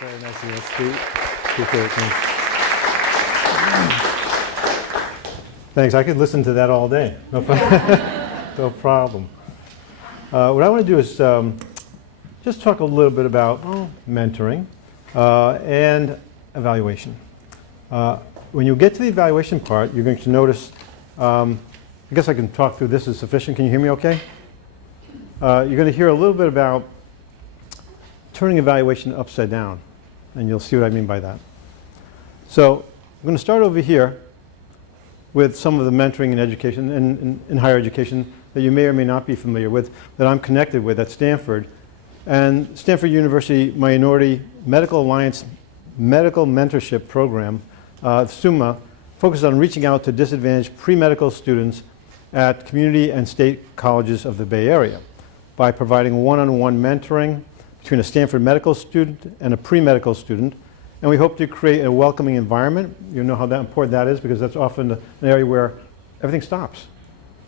Very nice of you. Appreciate it. Thanks. I could listen to that all day. No problem. No problem. What I want to do is just talk a little bit about mentoring and evaluation. When you get to the evaluation part, you're going to notice, I guess I can talk through this is sufficient. Can you hear me okay? You're going to hear a little bit about turning evaluation upside down, and you'll see what I mean by that. So I'm going to start over here with some of the mentoring in education and in higher education that you may or may not be familiar with, that I'm connected with at Stanford. And Stanford University Minority Medical Alliance Medical Mentorship Program, SUMA, focuses on reaching out to disadvantaged pre-medical students at community and state colleges of the Bay Area by providing one-on-one mentoring between a Stanford medical student and a pre-medical student. And we hope to create a welcoming environment. You know how important that is, because that's often an area where everything stops.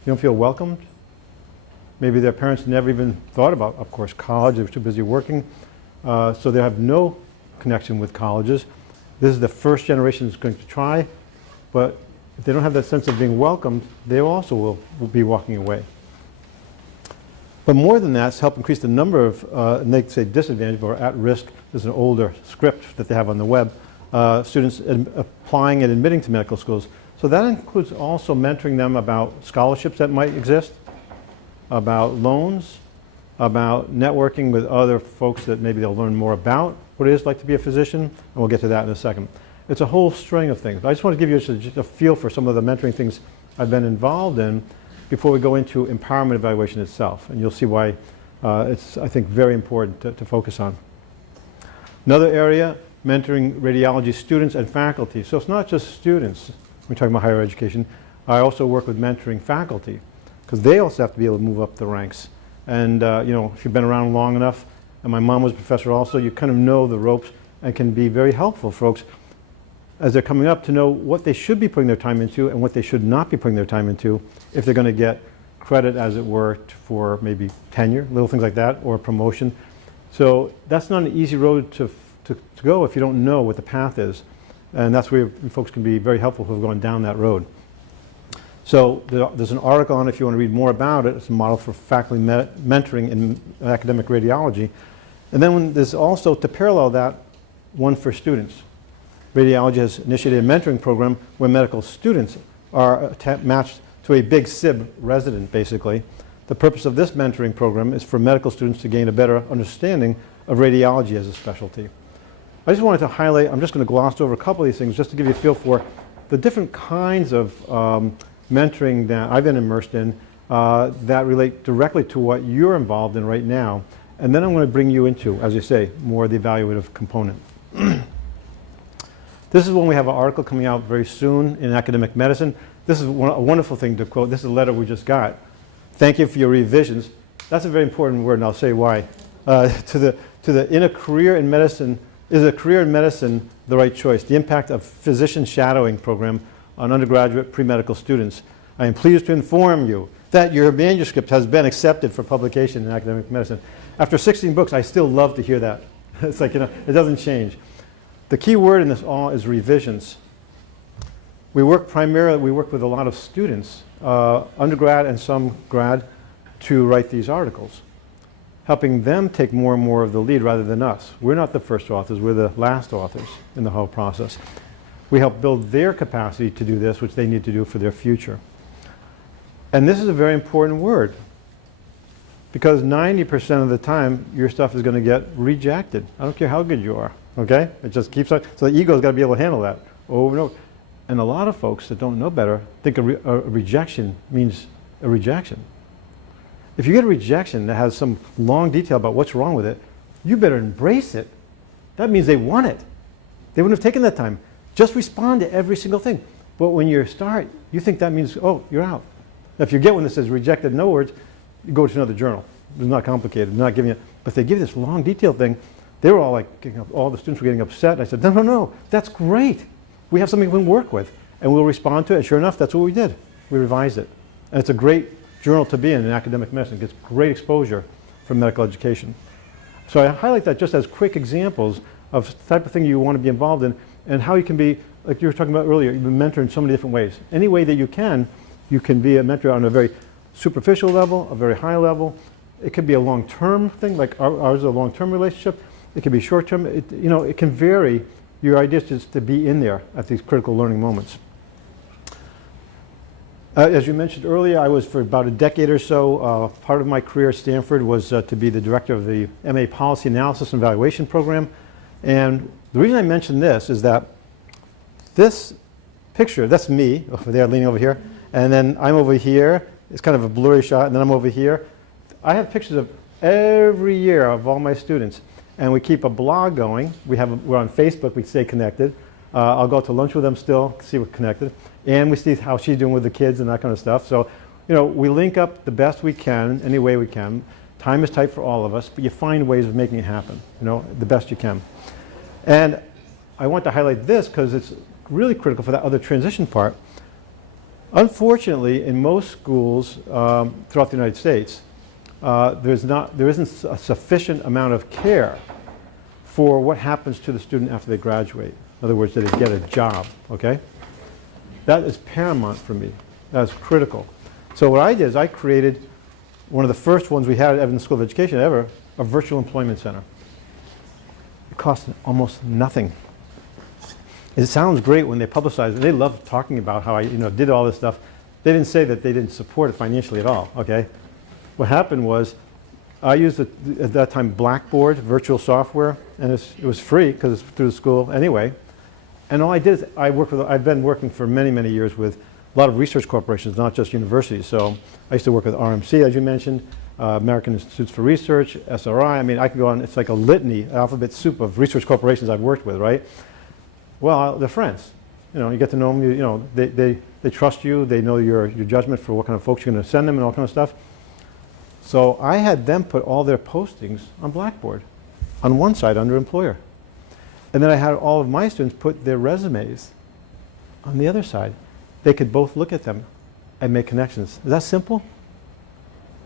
You don't feel welcomed. Maybe their parents never even thought about, of course, college. They were too busy working. So they have no connection with colleges. This is the first generation that's going to try. But if they don't have that sense of being welcomed, they also will be walking away. But more than that, to help increase the number of, and they say disadvantaged or at risk, this is an older script that they have on the web, students applying and admitting to medical schools. So that includes also mentoring them about scholarships that might exist, about loans, about networking with other folks that maybe they'll learn more about what it is like to be a physician, and we'll get to that in a second. It's a whole string of things. But I just want to give you just a feel for some of the mentoring things I've been involved in before we go into empowerment evaluation itself. And you'll see why it's, I think, very important to focus on. Another area, mentoring radiology students and faculty. So it's not just students. We're talking about higher education. I also work with mentoring faculty, because they also have to be able to move up the ranks. And you know, if you've been around long enough, and my mom was a professor also, you kind of know the ropes and can be very helpful for folks as they're coming up to know what they should be putting their time into and what they should not be putting their time into if they're going to get credit, as it were, for maybe tenure, little things like that, or promotion. So that's not an easy road to go if you don't know what the path is. And that's where folks can be very helpful who have gone down that road. So there's an article on it if you want to read more about it. It's a model for faculty mentoring in academic radiology. And then there's also, to parallel that, one for students. Radiology has initiated a mentoring program where medical students are matched to a big SIB resident, basically. The purpose of this mentoring program is for medical students to gain a better understanding of radiology as a specialty. I just wanted to highlight, I'm just going to gloss over a couple of these things just to give you a feel for the different kinds of mentoring that I've been immersed in that relate directly to what you're involved in right now. And then I'm going to bring you into, as you say, more of the evaluative component. This is when we have an article coming out very soon in academic medicine. This is a wonderful thing to quote. This is a letter we just got. Thank you for your revisions. That's a very important word, and I'll say why. In a career in medicine, is a career in medicine the right choice? The impact of physician shadowing program on undergraduate pre-medical students. I am pleased to inform you that your manuscript has been accepted for publication in academic medicine. After 16 books, I still love to hear that. It's like, you know, it doesn't change. The key word in this all is revisions. We work with a lot of students, undergrad and some grad, to write these articles, helping them take more and more of the lead rather than us. We're not the first authors, we're the last authors in the whole process. We help build their capacity to do this, which they need to do for their future. And this is a very important word, because 90% of the time, your stuff is going to get rejected. I don't care how good you are, okay? It just keeps on. So the ego's got to be able to handle that over and over. And a lot of folks that don't know better think a rejection means a rejection. If you get a rejection that has some long detail about what's wrong with it, you better embrace it. That means they want it. They wouldn't have taken that time. Just respond to every single thing. But when you start, you think that means, oh, you're out. Now, if you get one that says rejected, no words, you go to another journal. It's not complicated. They're not giving it. But if they give this long, detailed thing, they were all like, all the students were getting upset. I said, no, that's great. We have something we can work with, and we'll respond to it. And sure enough, that's what we did. We revised it. And it's a great journal to be in academic medicine. It gets great exposure from medical education. So I highlight that just as quick examples of the type of thing you want to be involved in, and how you can be, like you were talking about earlier, you've been mentoring in so many different ways. Any way that you can be a mentor on a very superficial level, a very high level. It could be a long-term thing, like ours is a long-term relationship. It could be short-term. It can vary your ideas just to be in there at these critical learning moments. As you mentioned earlier, I was for about a decade or so, part of my career at Stanford was to be the director of the MA Policy Analysis and Evaluation Program. And the reason I mention this is that this picture, that's me over there leaning over here, and then I'm over here. It's kind of a blurry shot, and then I'm over here. I have pictures of every year of all my students, and we keep a blog going. We're on Facebook, we stay connected. I'll go to lunch with them still, see we're connected, and we see how she's doing with the kids and that kind of stuff. So, we link up the best we can, any way we can. Time is tight for all of us, but you find ways of making it happen, the best you can. And I want to highlight this because it's really critical for that other transition part. Unfortunately, in most schools throughout the United States, there isn't a sufficient amount of care for what happens to the student after they graduate. In other words, that they get a job, okay? That is paramount for me. That is critical. So what I did is I created one of the first ones we had at Evans School of Education ever, a virtual employment center. It cost almost nothing. It sounds great when they publicize it. They love talking about how I did all this stuff. They didn't say that they didn't support it financially at all, okay? What happened was I used, at that time, Blackboard, virtual software, and it was free because it's through the school anyway. And all I did is I've been working for many, many years with a lot of research corporations, not just universities. So I used to work with RMC, as you mentioned, American Institutes for Research, SRI. I mean, I could go on, it's like a litany, alphabet soup of research corporations I've worked with, right? Well, they're friends. You get to know them, they trust you, they know your judgment for what kind of folks you're going to send them and all kind of stuff. So I had them put all their postings on Blackboard on one side under employer. And then I had all of my students put their resumes on the other side. They could both look at them and make connections. Is that simple?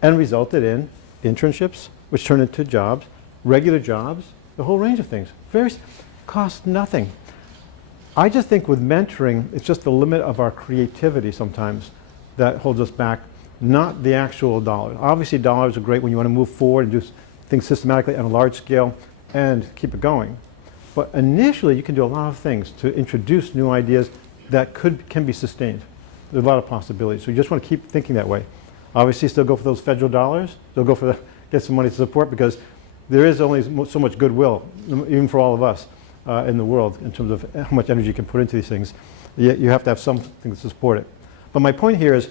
And resulted in internships, which turned into jobs, regular jobs, the whole range of things. Cost nothing. I just think with mentoring, it's just the limit of our creativity sometimes that holds us back, not the actual dollar. Obviously, dollars are great when you want to move forward and do things systematically on a large scale and keep it going. But initially, you can do a lot of things to introduce new ideas that can be sustained. There's a lot of possibilities. So you just want to keep thinking that way. Obviously, still go for those federal dollars. Still go for get some money to support, because there is only so much goodwill, even for all of us in the world, in terms of how much energy you can put into these things. You have to have something to support it. But my point here is,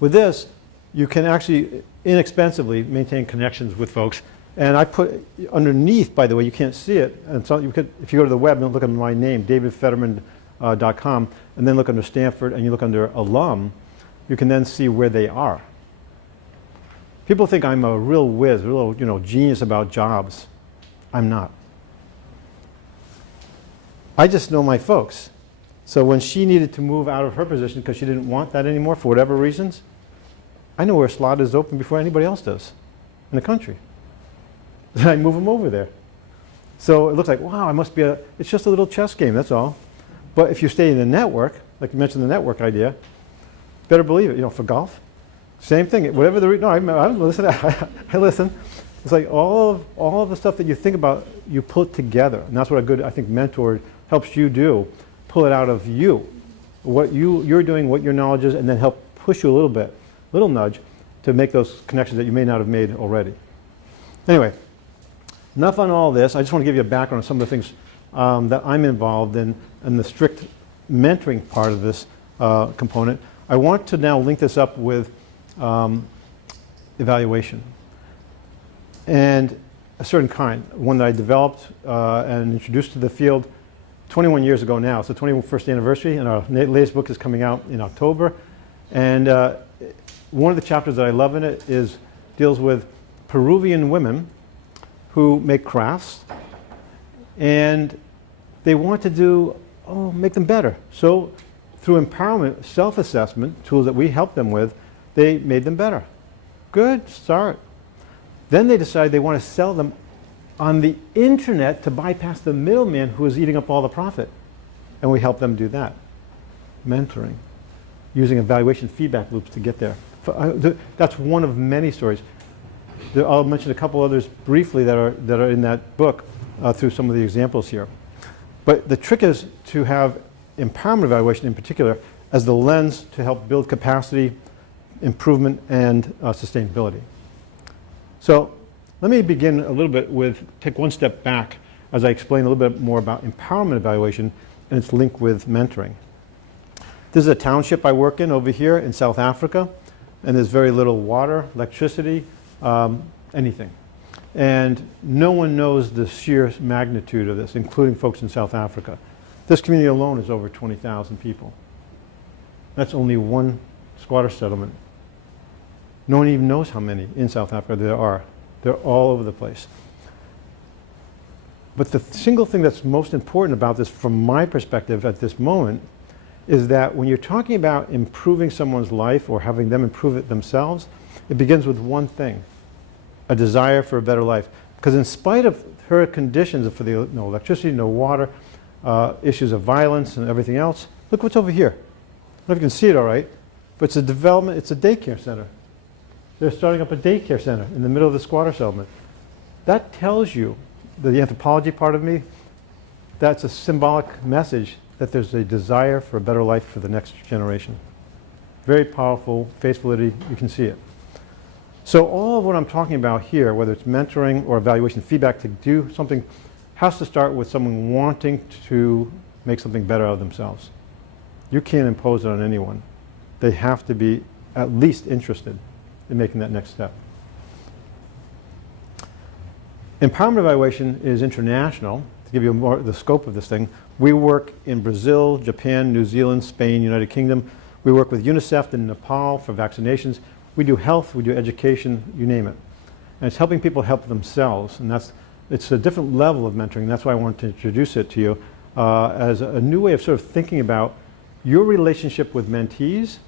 with this, you can actually inexpensively maintain connections with folks. And I put underneath, by the way, you can't see it. And so you could, if you go to the web and look at my name, davidfetterman.com, and then look under Stanford and you look under alum, you can then see where they are. People think I'm a real whiz, a real genius about jobs. I'm not. I just know my folks. So when she needed to move out of her position because she didn't want that anymore for whatever reasons, I know where a slot is open before anybody else does in the country. Then I move them over there. So it looks like, wow, it's just a little chess game, that's all. But if you stay in the network, like you mentioned the network idea, better believe it, for golf, same thing. Whatever I listen. I listen. It's like all of the stuff that you think about, you put together. And that's what a good, I think, mentor helps you do. Pull it out of you, what you're doing, what your knowledge is, and then help push you a little nudge to make those connections that you may not have made already. Anyway, enough on all this. I just want to give you a background on some of the things that I'm involved in the strict mentoring part of this component. I want to now link this up with evaluation, and a certain kind, one that I developed and introduced to the field 21 years ago now. It's the 21st anniversary, and our latest book is coming out in October. And one of the chapters that I love in it deals with Peruvian women who make crafts, and they want to make them better. So through empowerment, self-assessment, tools that we help them with, they made them better. Good start. Then they decide they want to sell them on the internet to bypass the middleman who is eating up all the profit. And we help them do that. Mentoring. Using evaluation feedback loops to get there. That's one of many stories. I'll mention a couple others briefly that are in that book through some of the examples here. But the trick is to have empowerment evaluation in particular as the lens to help build capacity, improvement, and sustainability. So let me begin a little bit with, take one step back as I explain a little bit more about empowerment evaluation and its link with mentoring. This is a township I work in over here in South Africa, and there's very little water, electricity, anything. And no one knows the sheer magnitude of this, including folks in South Africa. This community alone is over 20,000 people. That's only one squatter settlement. No one even knows how many in South Africa there are. They're all over the place. But the single thing that's most important about this from my perspective at this moment is that when you're talking about improving someone's life or having them improve it themselves, it begins with one thing, a desire for a better life. Because in spite of her conditions for the no electricity, no water, issues of violence and everything else, look what's over here. I don't know if you can see it all right, but it's a development, it's a daycare center. They're starting up a daycare center in the middle of the squatter settlement. That tells you, the anthropology part of me, that's a symbolic message that there's a desire for a better life for the next generation. Very powerful, face validity, you can see it. So all of what I'm talking about here, whether it's mentoring or evaluation feedback to do something, has to start with someone wanting to make something better out of themselves. You can't impose it on anyone. They have to be at least interested in making that next step. Empowerment evaluation is international. To give you more the scope of this thing, we work in Brazil, Japan, New Zealand, Spain, United Kingdom. We work with UNICEF in Nepal for vaccinations. We do health, we do education, you name it. And it's helping people help themselves, and it's a different level of mentoring. That's why I wanted to introduce it to you as a new way of sort of thinking about your relationship with mentees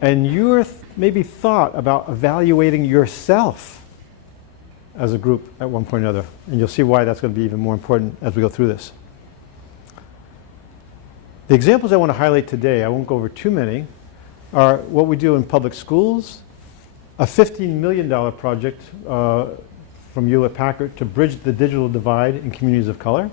and your maybe thought about evaluating yourself as a group at one point or another. And you'll see why that's going to be even more important as we go through this. The examples I want to highlight today, I won't go over too many, are what we do in public schools, a $15 million project from Hewlett-Packard to bridge the digital divide in communities of color,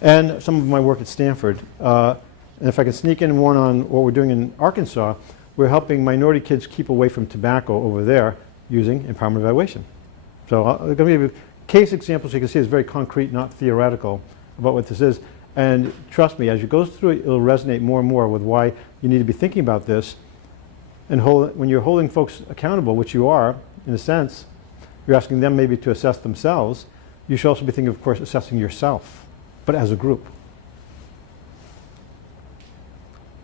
and some of my work at Stanford. And if I can sneak in one on what we're doing in Arkansas, we're helping minority kids keep away from tobacco over there using empowerment evaluation. So I'm going to give you case examples so you can see it's very concrete, not theoretical, about what this is. And trust me, as you go through it, it'll resonate more and more with why you need to be thinking about this. And when you're holding folks accountable, which you are, in a sense, you're asking them maybe to assess themselves. You should also be thinking, of course, assessing yourself, but as a group.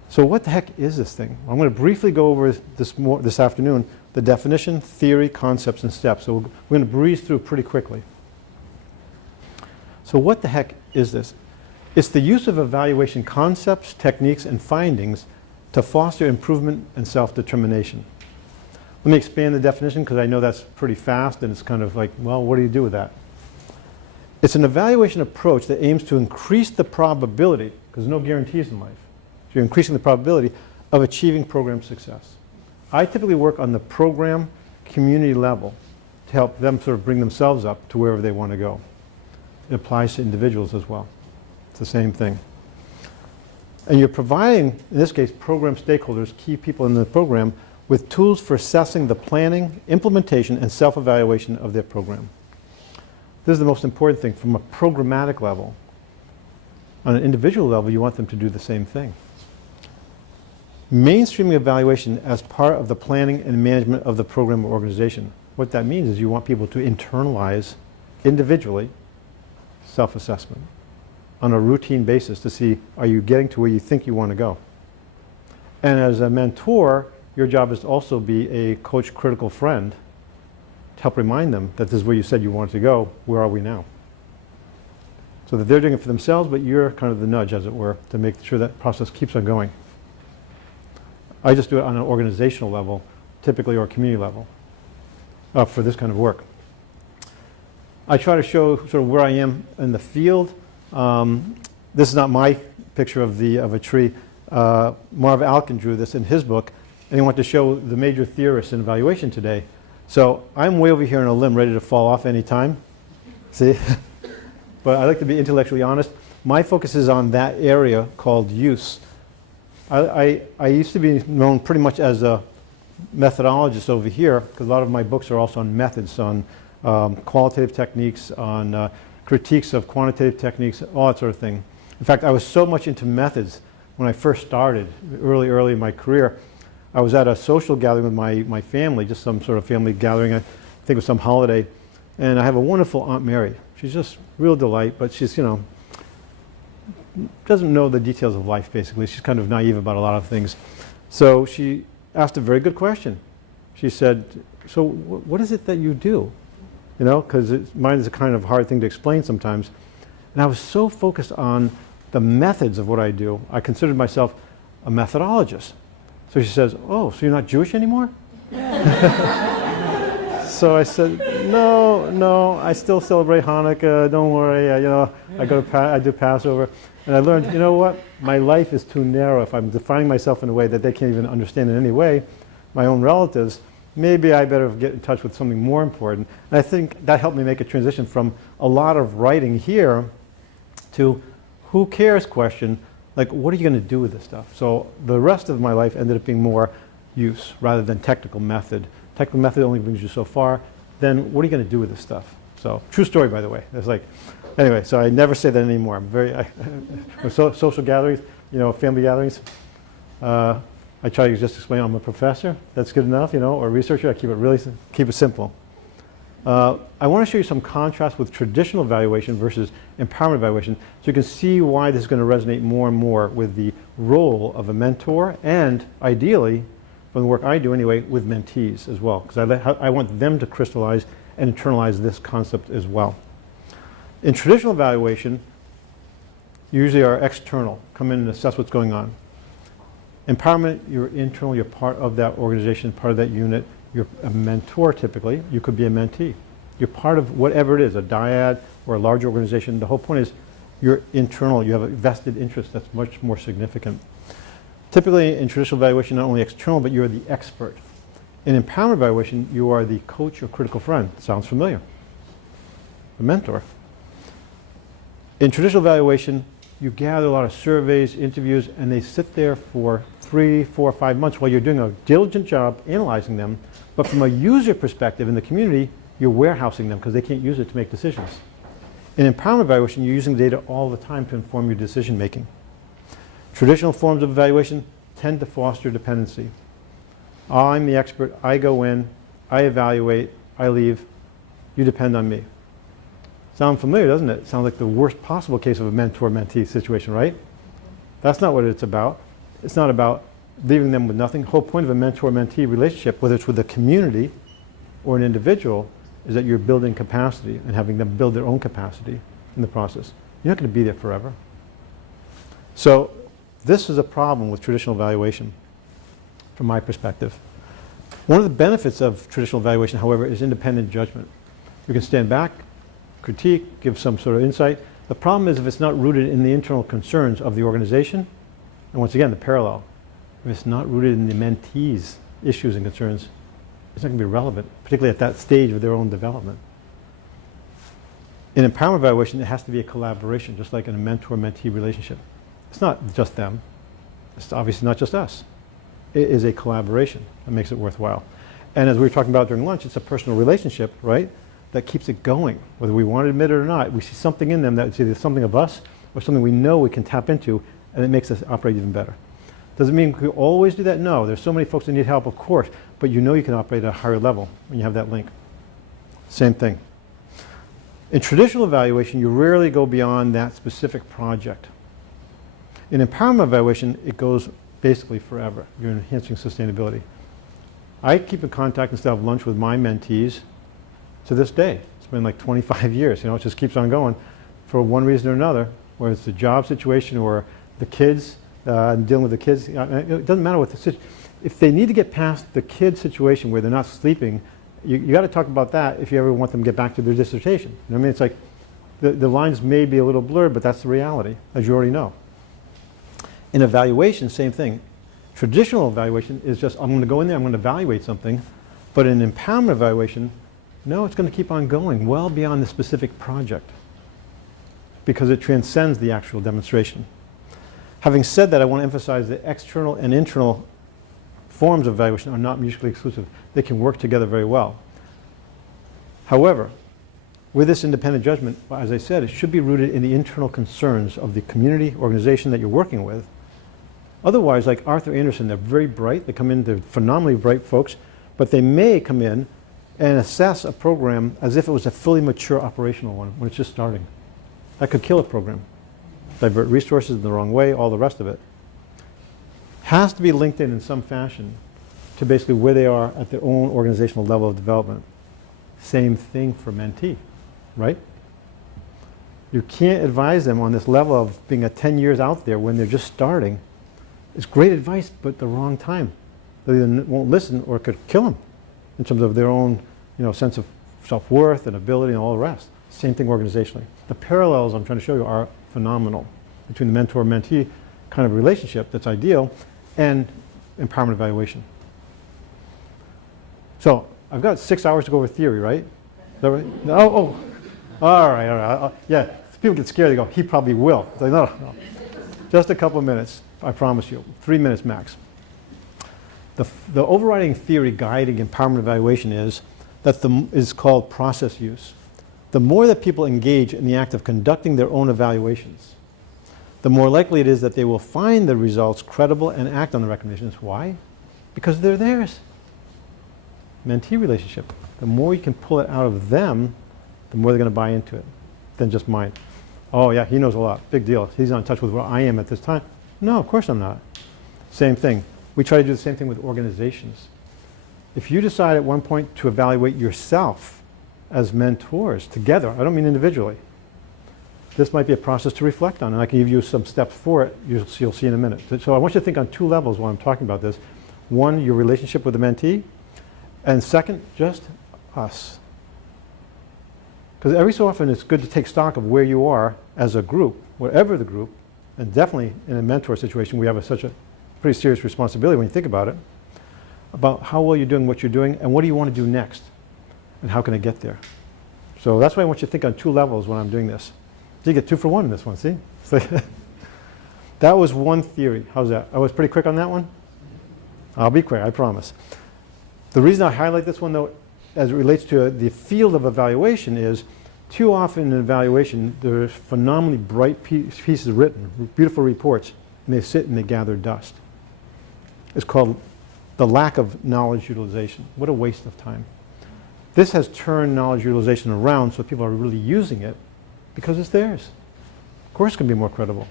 So what the heck is this thing? I'm going to briefly go over this afternoon the definition, theory, concepts, and steps. So we're going to breeze through pretty quickly. So what the heck is this? It's the use of evaluation concepts, techniques, and findings to foster improvement and self-determination. Let me expand the definition because I know that's pretty fast and it's kind of like, well, what do you do with that? It's an evaluation approach that aims to increase the probability, because there's no guarantees in life, so you're increasing the probability of achieving program success. I typically work on the program community level to help them sort of bring themselves up to wherever they want to go. It applies to individuals as well. It's the same thing. And you're providing, in this case, program stakeholders, key people in the program, with tools for assessing the planning, implementation, and self-evaluation of their program. This is the most important thing from a programmatic level. On an individual level, you want them to do the same thing. Mainstreaming evaluation as part of the planning and management of the program or organization. What that means is you want people to internalize individually self-assessment on a routine basis to see, are you getting to where you think you want to go? And as a mentor, your job is to also be a coach critical friend to help remind them that this is where you said you wanted to go, where are we now? So that they're doing it for themselves, but you're kind of the nudge, as it were, to make sure that process keeps on going. I just do it on an organizational level, typically, or community level, for this kind of work. I try to show sort of where I am in the field. This is not my picture of a tree. Marv Alkin drew this in his book, and he wanted to show the major theorists in evaluation today. So I'm way over here on a limb, ready to fall off any time. See? But I like to be intellectually honest. My focus is on that area called use. I used to be known pretty much as a methodologist over here, because a lot of my books are also on methods, on qualitative techniques, on critiques of quantitative techniques, all that sort of thing. In fact, I was so much into methods when I first started, early in my career. I was at a social gathering with my family, just some sort of family gathering, I think it was some holiday, and I have a wonderful Aunt Mary. She's just real delight, but she's, you know, doesn't know the details of life, basically. She's kind of naive about a lot of things. So she asked a very good question. She said, so what is it that you do? You know, because mine is a kind of hard thing to explain sometimes. And I was so focused on the methods of what I do, I considered myself a methodologist. So she says, oh, so you're not Jewish anymore? So I said, no, I still celebrate Hanukkah, don't worry, you know, I do Passover. And I learned, you know what, my life is too narrow. If I'm defining myself in a way that they can't even understand in any way, my own relatives, maybe I better get in touch with something more important. And I think that helped me make a transition from a lot of writing here to who cares question, like what are you going to do with this stuff? So the rest of my life ended up being more use rather than technical method. Technical method only brings you so far. Then what are you going to do with this stuff? So true story, by the way. It's like, anyway, so I never say that anymore. I'm very, social gatherings, you know, family gatherings. I try to just explain I'm a professor. That's good enough, you know, or a researcher. I keep it simple. I want to show you some contrast with traditional evaluation versus empowerment evaluation, so you can see why this is going to resonate more and more with the role of a mentor, and ideally, from the work I do anyway, with mentees as well, because I want them to crystallize and internalize this concept as well. In traditional evaluation, you usually are external, come in and assess what's going on. Empowerment, you're internal, you're part of that organization, part of that unit. You're a mentor typically, you could be a mentee. You're part of whatever it is, a dyad or a large organization. The whole point is you're internal, you have a vested interest that's much more significant. Typically in traditional evaluation, not only external, but you're the expert. In empowerment evaluation, you are the coach or critical friend. Sounds familiar. A mentor. In traditional evaluation, you gather a lot of surveys, interviews, and they sit there for 3, 4, 5 months while you're doing a diligent job analyzing them. But from a user perspective in the community, you're warehousing them because they can't use it to make decisions. In empowerment evaluation, you're using data all the time to inform your decision making. Traditional forms of evaluation tend to foster dependency. I'm the expert, I go in, I evaluate, I leave, you depend on me. Sound familiar, doesn't it? Sounds like the worst possible case of a mentor-mentee situation, right? That's not what it's about. It's not about leaving them with nothing. The whole point of a mentor-mentee relationship, whether it's with a community or an individual, is that you're building capacity and having them build their own capacity in the process. You're not going to be there forever. So this is a problem with traditional evaluation, from my perspective. One of the benefits of traditional evaluation, however, is independent judgment. You can stand back, critique, give some sort of insight. The problem is if it's not rooted in the internal concerns of the organization, and once again, the parallel, if it's not rooted in the mentees' issues and concerns, it's not going to be relevant, particularly at that stage of their own development. In empowerment evaluation, it has to be a collaboration, just like in a mentor-mentee relationship. It's not just them. It's obviously not just us. It is a collaboration that makes it worthwhile. And as we were talking about during lunch, it's a personal relationship, right, that keeps it going. Whether we want to admit it or not, we see something in them that's either something of us or something we know we can tap into, and it makes us operate even better. Does it mean we always do that? No. There's so many folks that need help, of course, but you know you can operate at a higher level when you have that link. Same thing. In traditional evaluation, you rarely go beyond that specific project. In empowerment evaluation, it goes basically forever. You're enhancing sustainability. I keep in contact and still have lunch with my mentees to this day. It's been like 25 years, you know, it just keeps on going for one reason or another, whether it's the job situation or the kids, dealing with the kids. It doesn't matter what the situation. If they need to get past the kid situation where they're not sleeping you got to talk about that if you ever want them to get back to their dissertation. You know what I mean? It's like the lines may be a little blurred, but that's the reality, as you already know. In evaluation, same thing. Traditional evaluation is just, I'm going to go in there, I'm going to evaluate something. But in empowerment evaluation, no, it's going to keep on going well beyond the specific project because it transcends the actual demonstration. Having said that, I want to emphasize that external and internal forms of evaluation are not mutually exclusive. They can work together very well. However, with this independent judgment, as I said, it should be rooted in the internal concerns of the community, organization that you're working with. Otherwise, like Arthur Anderson, they're very bright. They come in, they're phenomenally bright folks, but they may come in and assess a program as if it was a fully mature operational one when it's just starting. That could kill a program. Divert resources in the wrong way, all the rest of it. Has to be linked in some fashion to basically where they are at their own organizational level of development. Same thing for mentee, right? You can't advise them on this level of being 10 years out there when they're just starting. It's great advice, but the wrong time. They either won't listen or it could kill them in terms of their own, sense of self-worth and ability and all the rest. Same thing organizationally. The parallels I'm trying to show you are phenomenal between the mentor-mentee kind of relationship that's ideal and empowerment evaluation. So I've got 6 hours to go over theory, right? Is that right? Oh. All right. Yeah, people get scared. They go, he probably will. It's like, no. Just a couple of minutes, I promise you. 3 minutes max. The overriding theory guiding empowerment evaluation is called process use. The more that people engage in the act of conducting their own evaluations, the more likely it is that they will find the results credible and act on the recommendations. Why? Because they're theirs. Mentee relationship. The more you can pull it out of them, the more they're going to buy into it than just mine. Oh yeah, he knows a lot. Big deal. He's not in touch with where I am at this time. No, of course I'm not. Same thing. We try to do the same thing with organizations. If you decide at one point to evaluate yourself as mentors together, I don't mean individually, this might be a process to reflect on, and I can give you some steps for it. You'll see in a minute. So I want you to think on 2 levels while I'm talking about this. One, your relationship with the mentee, and second, just us. Because every so often it's good to take stock of where you are as a group, whatever the group, and definitely in a mentor situation we have such a pretty serious responsibility when you think about it, about how well you're doing what you're doing and what do you want to do next and how can I get there. So that's why I want you to think on 2 levels when I'm doing this. So you get 2 for 1 in this one, see? That was one theory. How's that? I was pretty quick on that one? I'll be quick, I promise. The reason I highlight this one though, as it relates to the field of evaluation is, too often in evaluation there are phenomenally bright pieces written, beautiful reports, and they sit and they gather dust. It's called the lack of knowledge utilization. What a waste of time. This has turned knowledge utilization around so people are really using it because it's theirs. Of course it's going to be more credible.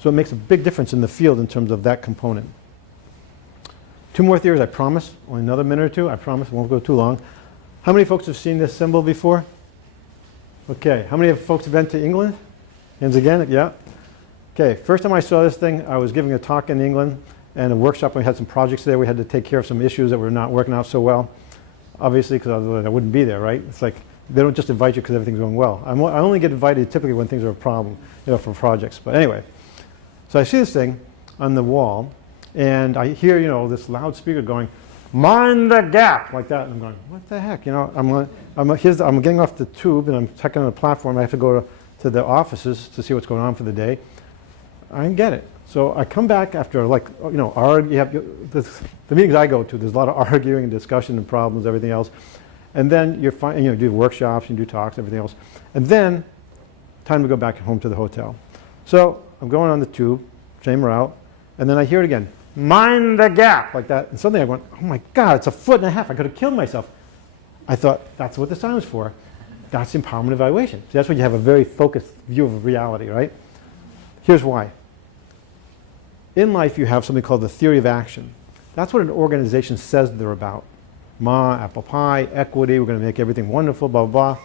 So it makes a big difference in the field in terms of that component. 2 more theories, I promise. Only another minute or 2, I promise. It won't go too long. How many folks have seen this symbol before? Okay. How many of folks have been to England? Hands again? Yeah. Okay. First time I saw this thing, I was giving a talk in England and a workshop. We had some projects there. We had to take care of some issues that were not working out so well. Obviously, because otherwise I wouldn't be there, right? It's like they don't just invite you because everything's going well. I only get invited typically when things are a problem, for projects. But anyway, so I see this thing on the wall, and I hear, this loudspeaker going, "Mind the gap," like that. And I'm going, what the heck? I'm getting off the tube and I'm checking on the platform. I have to go to the offices to see what's going on for the day. I didn't get it. So I come back after the meetings I go to, there's a lot of arguing and discussion and problems, everything else. And then you do workshops, you do talks, everything else. And then time to go back home to the hotel. So I'm going on the tube, same route, and then I hear it again, "Mind the gap," like that. And suddenly I went, oh my God, it's 1.5 feet. I could have killed myself. I thought, that's what the sign was for. That's empowerment evaluation. So that's when you have a very focused view of reality, right? Here's why. In life, you have something called the theory of action. That's what an organization says they're about. Apple pie, equity, we're going to make everything wonderful, blah, blah, blah.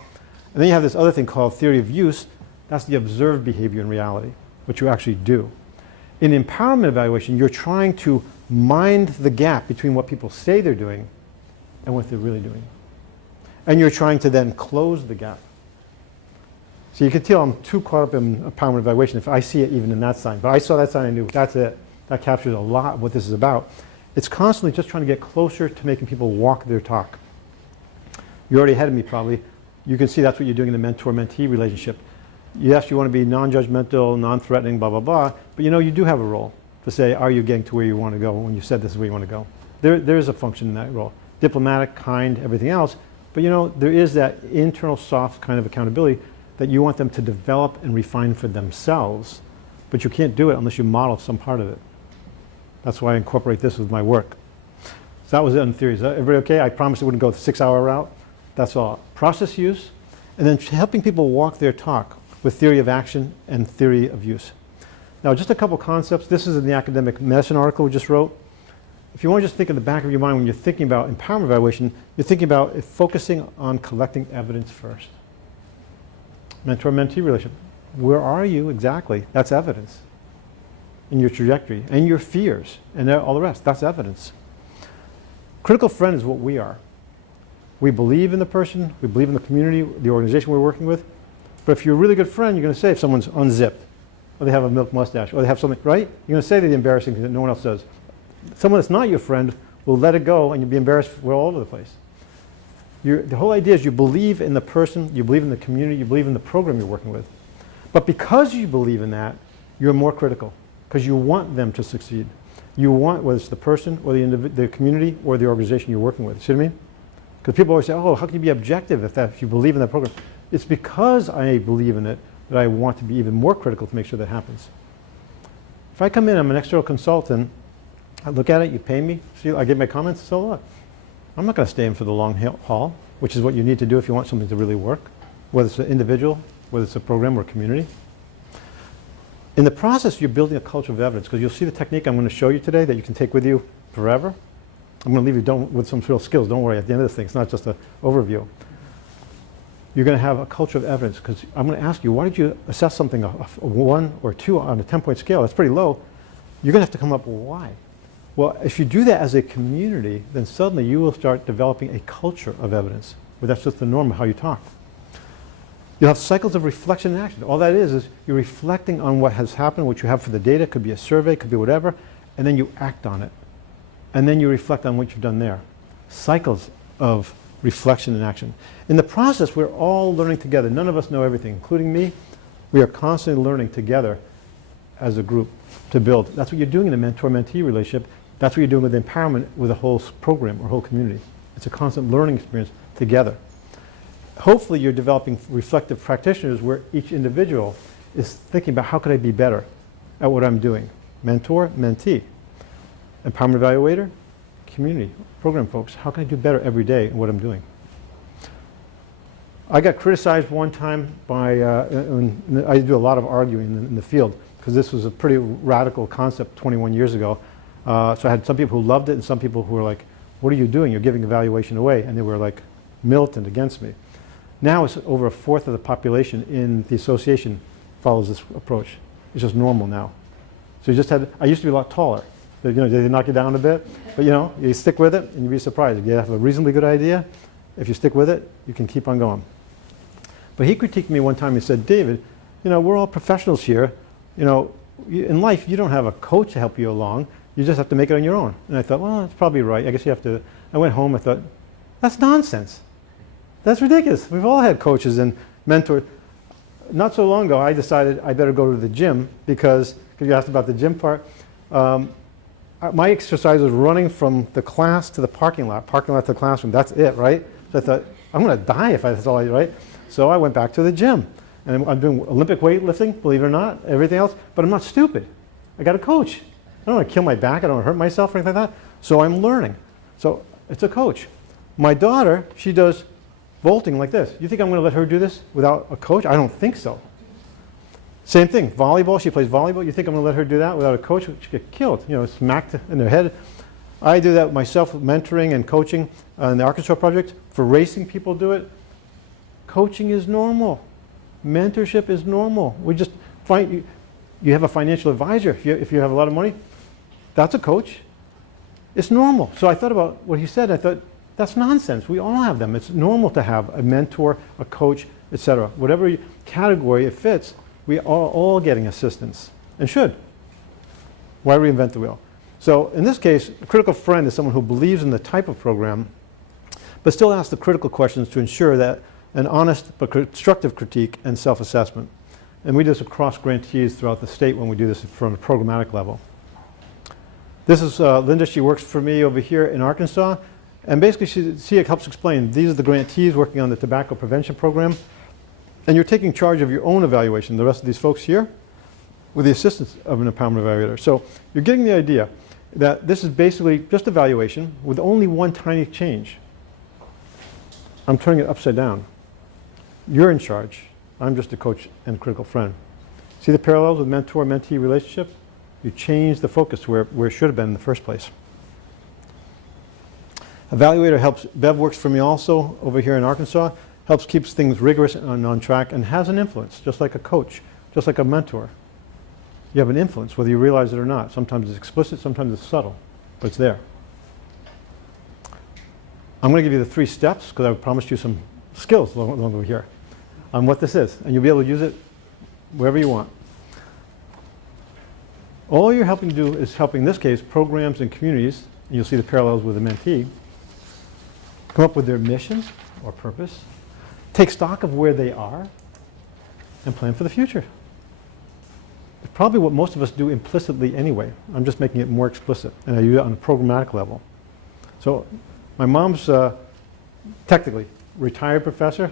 And then you have this other thing called theory of use. That's the observed behavior in reality, what you actually do. In empowerment evaluation, you're trying to mind the gap between what people say they're doing and what they're really doing. And you're trying to then close the gap. So you can tell I'm too caught up in empowerment evaluation if I see it even in that sign. But I saw that sign and I knew that's it. That captures a lot of what this is about. It's constantly just trying to get closer to making people walk their talk. You're already ahead of me probably. You can see that's what you're doing in the mentor-mentee relationship. Yes, you want to be non-judgmental, non-threatening, blah, blah, blah. But you know, you do have a role to say, are you getting to where you want to go when you said this is where you want to go? There is a function in that role. Diplomatic, kind, everything else. But you know, there is that internal soft kind of accountability that you want them to develop and refine for themselves. But you can't do it unless you model some part of it. That's why I incorporate this with my work. So that was it in theory. Is everybody okay? I promised it wouldn't go the 6-hour route. That's all. Process use, and then helping people walk their talk with theory of action and theory of use. Now, just a couple concepts. This is in the academic medicine article we just wrote. If you want to just think in the back of your mind when you're thinking about empowerment evaluation, you're thinking about focusing on collecting evidence first. Mentor-mentee relationship. Where are you exactly? That's evidence. In your trajectory, and your fears, and all the rest. That's evidence. Critical friend is what we are. We believe in the person, we believe in the community, the organization we're working with. But if you're a really good friend, you're going to say if someone's unzipped, or they have a milk mustache, or they have something, right? You're going to say the embarrassing thing that no one else does. Someone that's not your friend will let it go, and you'll be embarrassed. We're all over the place. The whole idea is you believe in the person, you believe in the community, you believe in the program you're working with. But because you believe in that, you're more critical. Because you want them to succeed. You want, whether it's the person or the community or the organization you're working with. See what I mean? Because people always say, oh, how can you be objective if you believe in that program? It's because I believe in it that I want to be even more critical to make sure that happens. If I come in, I'm an external consultant, I look at it, you pay me, see, I give my comments, so what? I'm not going to stay in for the long haul, which is what you need to do if you want something to really work, whether it's an individual, whether it's a program or a community. In the process, you're building a culture of evidence, because you'll see the technique I'm going to show you today that you can take with you forever. I'm going to leave you with some real skills. Don't worry, at the end of this thing, it's not just an overview. You're going to have a culture of evidence, because I'm going to ask you, why did you assess something a 1 or 2 on a 10-point scale? That's pretty low. You're going to have to come up with why. Well, if you do that as a community, then suddenly you will start developing a culture of evidence, where that's just the norm of how you talk. You'll have cycles of reflection and action. All that is you're reflecting on what has happened, what you have for the data. Could be a survey, could be whatever, and then you act on it. And then you reflect on what you've done there. Cycles of reflection and action. In the process, we're all learning together. None of us know everything, including me. We are constantly learning together as a group to build. That's what you're doing in a mentor-mentee relationship. That's what you're doing with empowerment with a whole program or whole community. It's a constant learning experience together. Hopefully you're developing reflective practitioners where each individual is thinking about how could I be better at what I'm doing. Mentor, mentee, empowerment evaluator, community, program folks. How can I do better every day in what I'm doing? I got criticized one time by, I do a lot of arguing in the field because this was a pretty radical concept 21 years ago. So I had some people who loved it and some people who were like, what are you doing? You're giving evaluation away. And they were like militant against me. Now it's over 1/4 of the population in the association follows this approach. It's just normal now. So you just had, I used to be a lot taller. You know, they knock you down a bit, but you know, you stick with it and you'd be surprised. If you have a reasonably good idea, if you stick with it, you can keep on going. But he critiqued me one time. He said, David, you know, we're all professionals here. You know, in life, you don't have a coach to help you along. You just have to make it on your own. And I thought, well, that's probably right. I guess you have to. I went home. I thought, that's nonsense. That's ridiculous. We've all had coaches and mentors. Not so long ago, I decided I better go to the gym because you asked about the gym part. My exercise was running from the class to the parking lot to the classroom. That's it, right? So I thought, I'm going to die if that's all I do, right? So I went back to the gym. And I'm doing Olympic weightlifting, believe it or not, everything else. But I'm not stupid. I got a coach. I don't want to kill my back. I don't want to hurt myself or anything like that. So I'm learning. So it's a coach. My daughter, she does vaulting like this. You think I'm going to let her do this without a coach? I don't think so. Same thing, volleyball. She plays volleyball. You think I'm going to let her do that without a coach? She'd get killed, you know, smacked in her head. I do that myself, mentoring and coaching in the Arkansas Project. For racing, people do it. Coaching is normal. Mentorship is normal. We just find you have a financial advisor. If you have a lot of money, that's a coach. It's normal. So I thought about what he said. I thought, That's nonsense. We all have them. It's normal to have a mentor, a coach, etc. Whatever category it fits, we are all getting assistance and should. Why reinvent the wheel? So in this case, a critical friend is someone who believes in the type of program, but still asks the critical questions to ensure that an honest but constructive critique and self-assessment. And we do this across grantees throughout the state when we do this from a programmatic level. This is Linda. She works for me over here in Arkansas. And basically, she helps explain, these are the grantees working on the tobacco prevention program. And you're taking charge of your own evaluation, the rest of these folks here, with the assistance of an empowerment evaluator. So you're getting the idea that this is basically just evaluation with only one tiny change. I'm turning it upside down. You're in charge. I'm just a coach and critical friend. See the parallels with mentor-mentee relationship? You change the focus to where it should have been in the first place. Evaluator helps, Bev works for me also over here in Arkansas, helps keeps things rigorous and on track and has an influence, just like a coach, just like a mentor. You have an influence whether you realize it or not. Sometimes it's explicit, sometimes it's subtle, but it's there. I'm going to give you the 3 steps because I promised you some skills along over here on what this is, and you'll be able to use it wherever you want. All you're helping to do is helping, in this case, programs and communities, and you'll see the parallels with the mentee, come up with their mission or purpose, take stock of where they are, and plan for the future. It's probably what most of us do implicitly anyway. I'm just making it more explicit, and I do it on a programmatic level. So my mom's technically retired professor.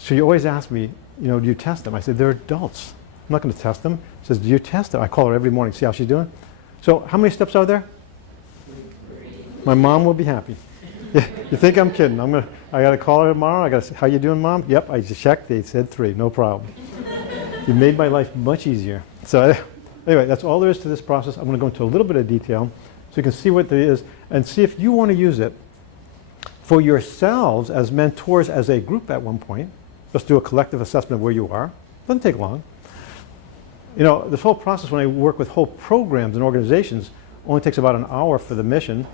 She always asks me, do you test them? I said, they're adults. I'm not going to test them. She says, do you test them? I call her every morning, see how she's doing. So how many steps are there? 3. My mom will be happy. You think I'm kidding? I got to call her tomorrow. I got to say, how you doing, Mom? Yep, I just checked. They said 3, no problem. You made my life much easier. So anyway, that's all there is to this process. I'm going to go into a little bit of detail so you can see what there is and see if you want to use it for yourselves as mentors as a group at one point. Just do a collective assessment of where you are. Doesn't take long. This whole process when I work with whole programs and organizations only takes about an hour for the mission,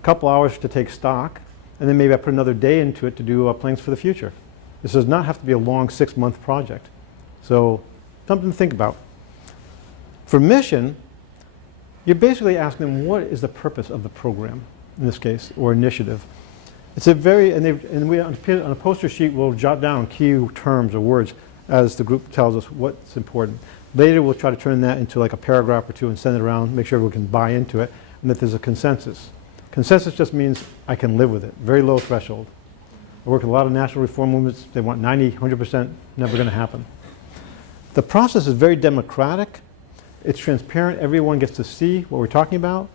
a couple hours to take stock, and then maybe I put another day into it to do plans for the future. This does not have to be a long 6-month project. So something to think about. For mission, you're basically asking them what is the purpose of the program, in this case, or initiative. It's a very, and we on a poster sheet we'll jot down key terms or words as the group tells us what's important. Later we'll try to turn that into like a paragraph or 2 and send it around, make sure everyone can buy into it, and that there's a consensus. Consensus just means I can live with it, very low threshold. I work with a lot of national reform movements, they want 90, 100%, never going to happen. The process is very democratic, it's transparent, everyone gets to see what we're talking about.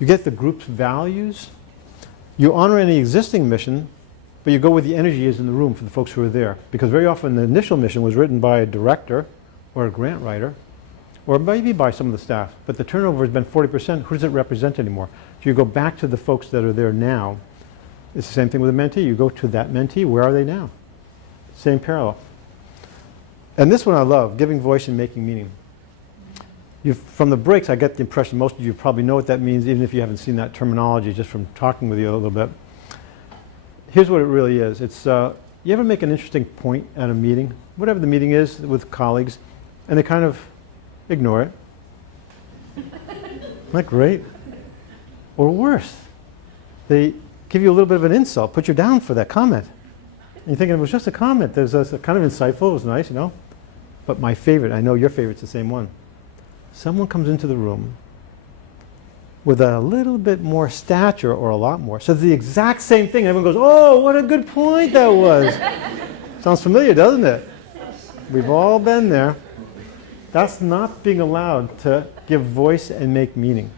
You get the group's values, you honor any existing mission, but you go where the energy is in the room for the folks who are there. Because very often the initial mission was written by a director or a grant writer, or maybe by some of the staff, but the turnover has been 40%, who does it represent anymore? So you go back to the folks that are there now. It's the same thing with a mentee. You go to that mentee, where are they now? Same parallel. And this one I love, giving voice and making meaning. From the breaks, I get the impression most of you probably know what that means, even if you haven't seen that terminology just from talking with you a little bit. Here's what it really is. It's, you ever make an interesting point at a meeting, whatever the meeting is with colleagues, and they kind of ignore it? Isn't that great? Or worse, they give you a little bit of an insult, put you down for that comment. And you're thinking it was just a comment. There's a kind of insightful, it was nice, But my favorite, I know your favorite's the same one. Someone comes into the room with a little bit more stature or a lot more, says the exact same thing, and everyone goes, oh, what a good point that was. Sounds familiar, doesn't it? We've all been there. That's not being allowed to give voice and make meaning.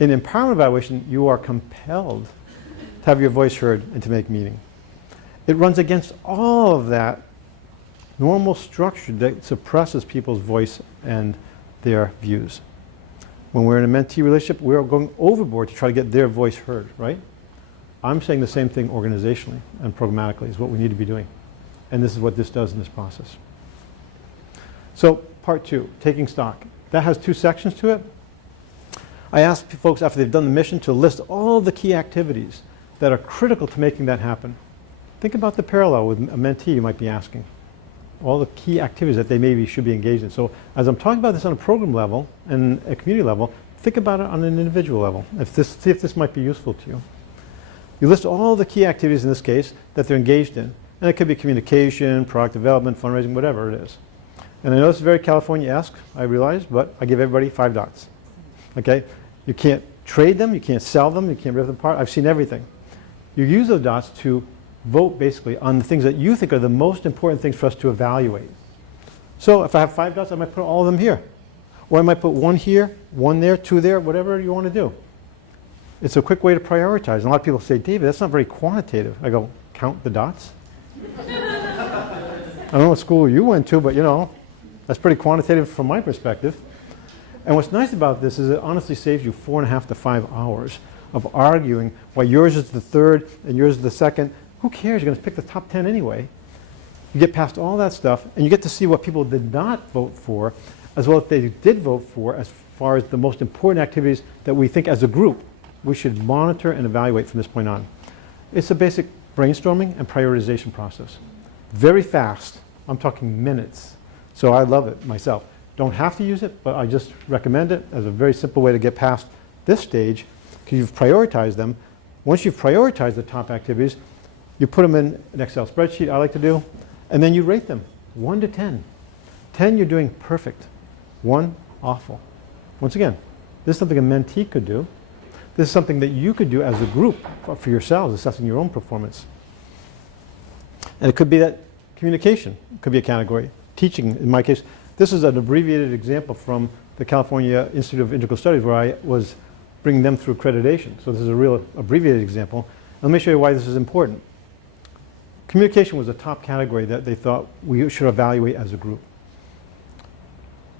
In empowerment evaluation, you are compelled to have your voice heard and to make meaning. It runs against all of that normal structure that suppresses people's voice and their views. When we're in a mentee relationship, we're going overboard to try to get their voice heard, right? I'm saying the same thing organizationally and programmatically is what we need to be doing. And this is what this does in this process. So part 2, taking stock. That has 2 sections to it. I ask folks after they've done the mission to list all the key activities that are critical to making that happen. Think about the parallel with a mentee you might be asking. All the key activities that they maybe should be engaged in. So as I'm talking about this on a program level and a community level, think about it on an individual level. See if this might be useful to you. You list all the key activities in this case that they're engaged in. And it could be communication, product development, fundraising, whatever it is. And I know this is very California-esque, I realize, but I give everybody 5 dots. Okay? You can't trade them, you can't sell them, you can't rip them apart. I've seen everything. You use those dots to vote basically on the things that you think are the most important things for us to evaluate. So if I have 5 dots, I might put all of them here. Or I might put 1 here, 1 there, 2 there, whatever you want to do. It's a quick way to prioritize. And a lot of people say, David, that's not very quantitative. I go, count the dots? I don't know what school you went to, but you know, that's pretty quantitative from my perspective. And what's nice about this is it honestly saves you 4.5 to 5 hours of arguing why yours is the third and yours is the second. Who cares? You're going to pick the top 10 anyway. You get past all that stuff, and you get to see what people did not vote for, as well as they did vote for, as far as the most important activities that we think as a group we should monitor and evaluate from this point on. It's a basic brainstorming and prioritization process. Very fast. I'm talking minutes. So I love it myself. Don't have to use it, but I just recommend it as a very simple way to get past this stage, because you've prioritized them. Once you've prioritized the top activities, you put them in an Excel spreadsheet, I like to do, and then you rate them 1 to 10. 10, you're doing perfect. 1, awful. Once again, this is something a mentee could do. This is something that you could do as a group for yourselves, assessing your own performance. And it could be that communication could be a category. Teaching, in my case, this is an abbreviated example from the California Institute of Integral Studies where I was bringing them through accreditation. So this is a real abbreviated example. Let me show you why this is important. Communication was a top category that they thought we should evaluate as a group.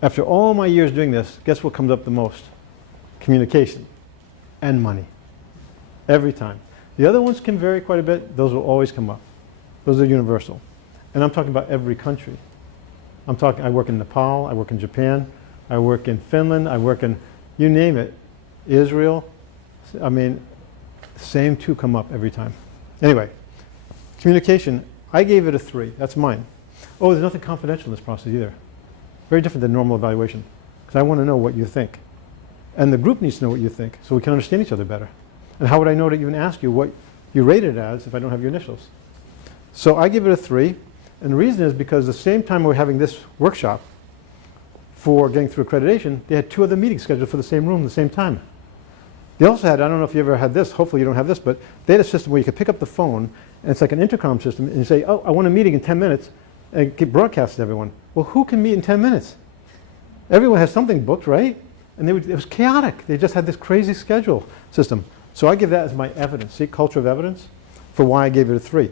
After all my years doing this, guess what comes up the most? Communication and money. Every time. The other ones can vary quite a bit. Those will always come up. Those are universal. And I'm talking about every country. I work in Nepal, I work in Japan, I work in Finland, I work in, you name it, Israel. I mean, same 2 come up every time. Anyway, communication, I gave it a 3. That's mine. Oh, there's nothing confidential in this process either. Very different than normal evaluation, because I want to know what you think. And the group needs to know what you think, so we can understand each other better. And how would I know to even ask you what you rate it as if I don't have your initials? So I give it a 3, and the reason is because the same time we're having this workshop for getting through accreditation, they had 2 other meetings scheduled for the same room at the same time. They also had, I don't know if you ever had this, hopefully you don't have this, but they had a system where you could pick up the phone, and it's like an intercom system, and you say, oh, I want a meeting in 10 minutes, and get broadcast to everyone. Well, who can meet in 10 minutes? Everyone has something booked, right? And it was chaotic. They just had this crazy schedule system. So I give that as my evidence, see, culture of evidence, for why I gave it a 3.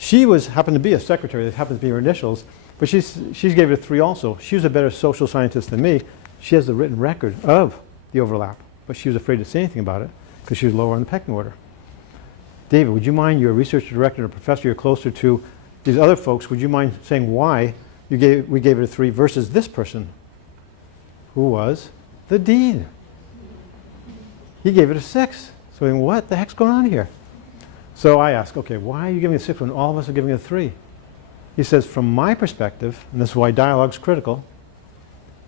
She happened to be a secretary, that happens to be her initials, but she gave it a 3 also. She was a better social scientist than me. She has the written record of the overlap, but she was afraid to say anything about it because she was lower on the pecking order. David, would you mind, you're a research director and a professor, you're closer to these other folks, would you mind saying why we gave it a 3 versus this person, who was the dean? He gave it a 6. So what the heck's going on here? So I ask, okay, why are you giving a 6 when all of us are giving a 3? He says, from my perspective, and this is why dialogue's critical,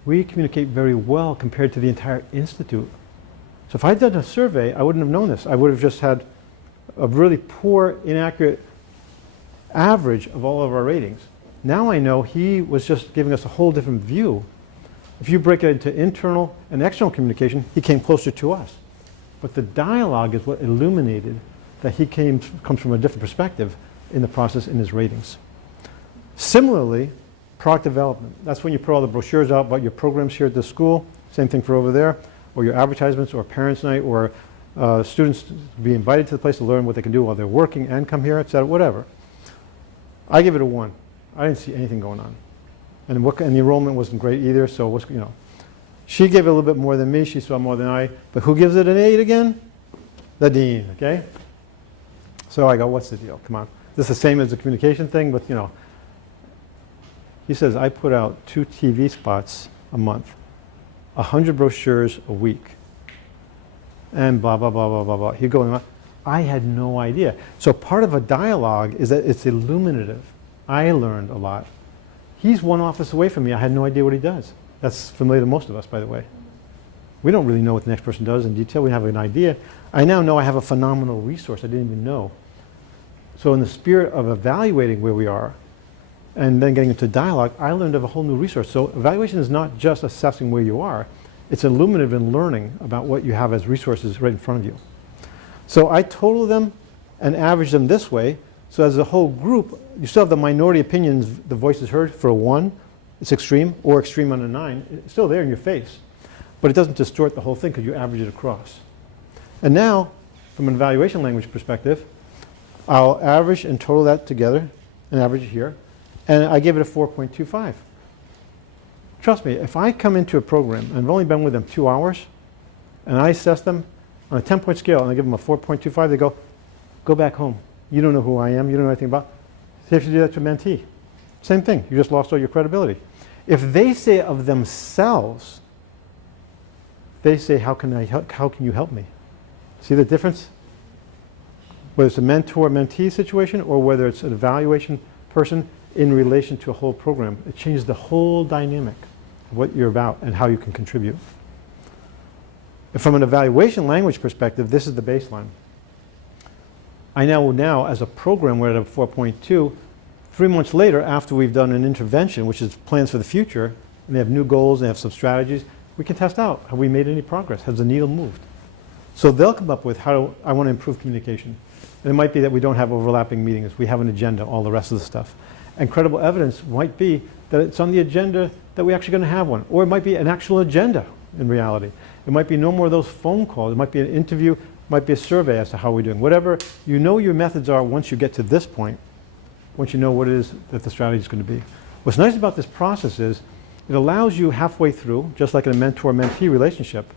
we communicate very well compared to the entire institute. So if I'd done a survey, I wouldn't have known this. I would have just had a really poor, inaccurate average of all of our ratings. Now I know he was just giving us a whole different view. If you break it into internal and external communication, he came closer to us. But the dialogue is what illuminated that he comes from a different perspective in the process in his ratings. Similarly, product development. That's when you put all the brochures out about your programs here at the school. Same thing for over there. Or your advertisements, or parents' night, or students be invited to the place to learn what they can do while they're working and come here, etc., whatever. I give it a 1. I didn't see anything going on. And the enrollment wasn't great either, so she gave it a little bit more than me, she saw more than I, but who gives it an 8 again? The dean, okay? So I go, what's the deal? Come on. This is the same as the communication thing, but he says, I put out 2 TV spots a month. 100 brochures a week. And blah, blah, blah, blah, blah, blah. He'd go on. I had no idea. So part of a dialogue is that it's illuminative. I learned a lot. He's one office away from me. I had no idea what he does. That's familiar to most of us, by the way. We don't really know what the next person does in detail. We have an idea. I now know I have a phenomenal resource I didn't even know. So in the spirit of evaluating where we are and then getting into dialogue, I learned of a whole new resource. So evaluation is not just assessing where you are. It's illuminative in learning about what you have as resources right in front of you. So I total them and average them this way. So as a whole group, you still have the minority opinions, the voices heard for a 1, it's extreme, or extreme on a 9. It's still there in your face. But it doesn't distort the whole thing because you average it across. And now, from an evaluation language perspective, I'll average and total that together, and average it here, and I give it a 4.25. Trust me, if I come into a program, and I've only been with them 2 hours, and I assess them on a 10-point scale, and I give them a 4.25, they go back home. You don't know who I am, you don't know anything about. See if you do that to a mentee. Same thing, you just lost all your credibility. If they say of themselves, they say, how can you help me? See the difference? Whether it's a mentor-mentee situation or whether it's an evaluation person in relation to a whole program, it changes the whole dynamic of what you're about and how you can contribute. And from an evaluation language perspective, this is the baseline. I now, as a program, we're at a 4.2. 3 months later, after we've done an intervention, which is plans for the future, and they have new goals, and they have some strategies, we can test out, have we made any progress? Has the needle moved? So they'll come up with how I want to improve communication. And it might be that we don't have overlapping meetings, we have an agenda, all the rest of the stuff. And credible evidence might be that it's on the agenda that we're actually going to have one. Or it might be an actual agenda in reality. It might be no more of those phone calls. It might be an interview, it might be a survey as to how we're doing. Whatever you know your methods are once you get to this point, once you know what it is that the strategy is going to be. What's nice about this process is it allows you halfway through, just like in a mentor-mentee relationship,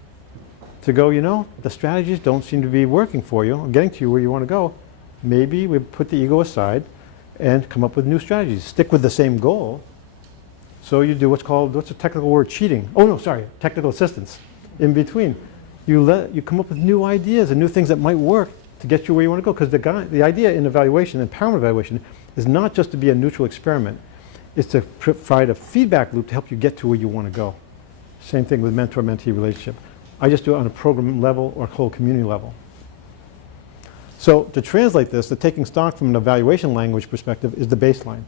to go, you know, the strategies don't seem to be working for you, or getting to you where you want to go. Maybe we put the ego aside and come up with new strategies. Stick with the same goal. So you do what's the technical word, cheating. Oh no, sorry, technical assistance. In between, you come up with new ideas and new things that might work to get you where you want to go. Because the idea in evaluation, empowerment evaluation, is not just to be a neutral experiment. It's to provide a feedback loop to help you get to where you want to go. Same thing with mentor-mentee relationship. I just do it on a program level or whole community level. So to translate this, the taking stock from an evaluation language perspective is the baseline,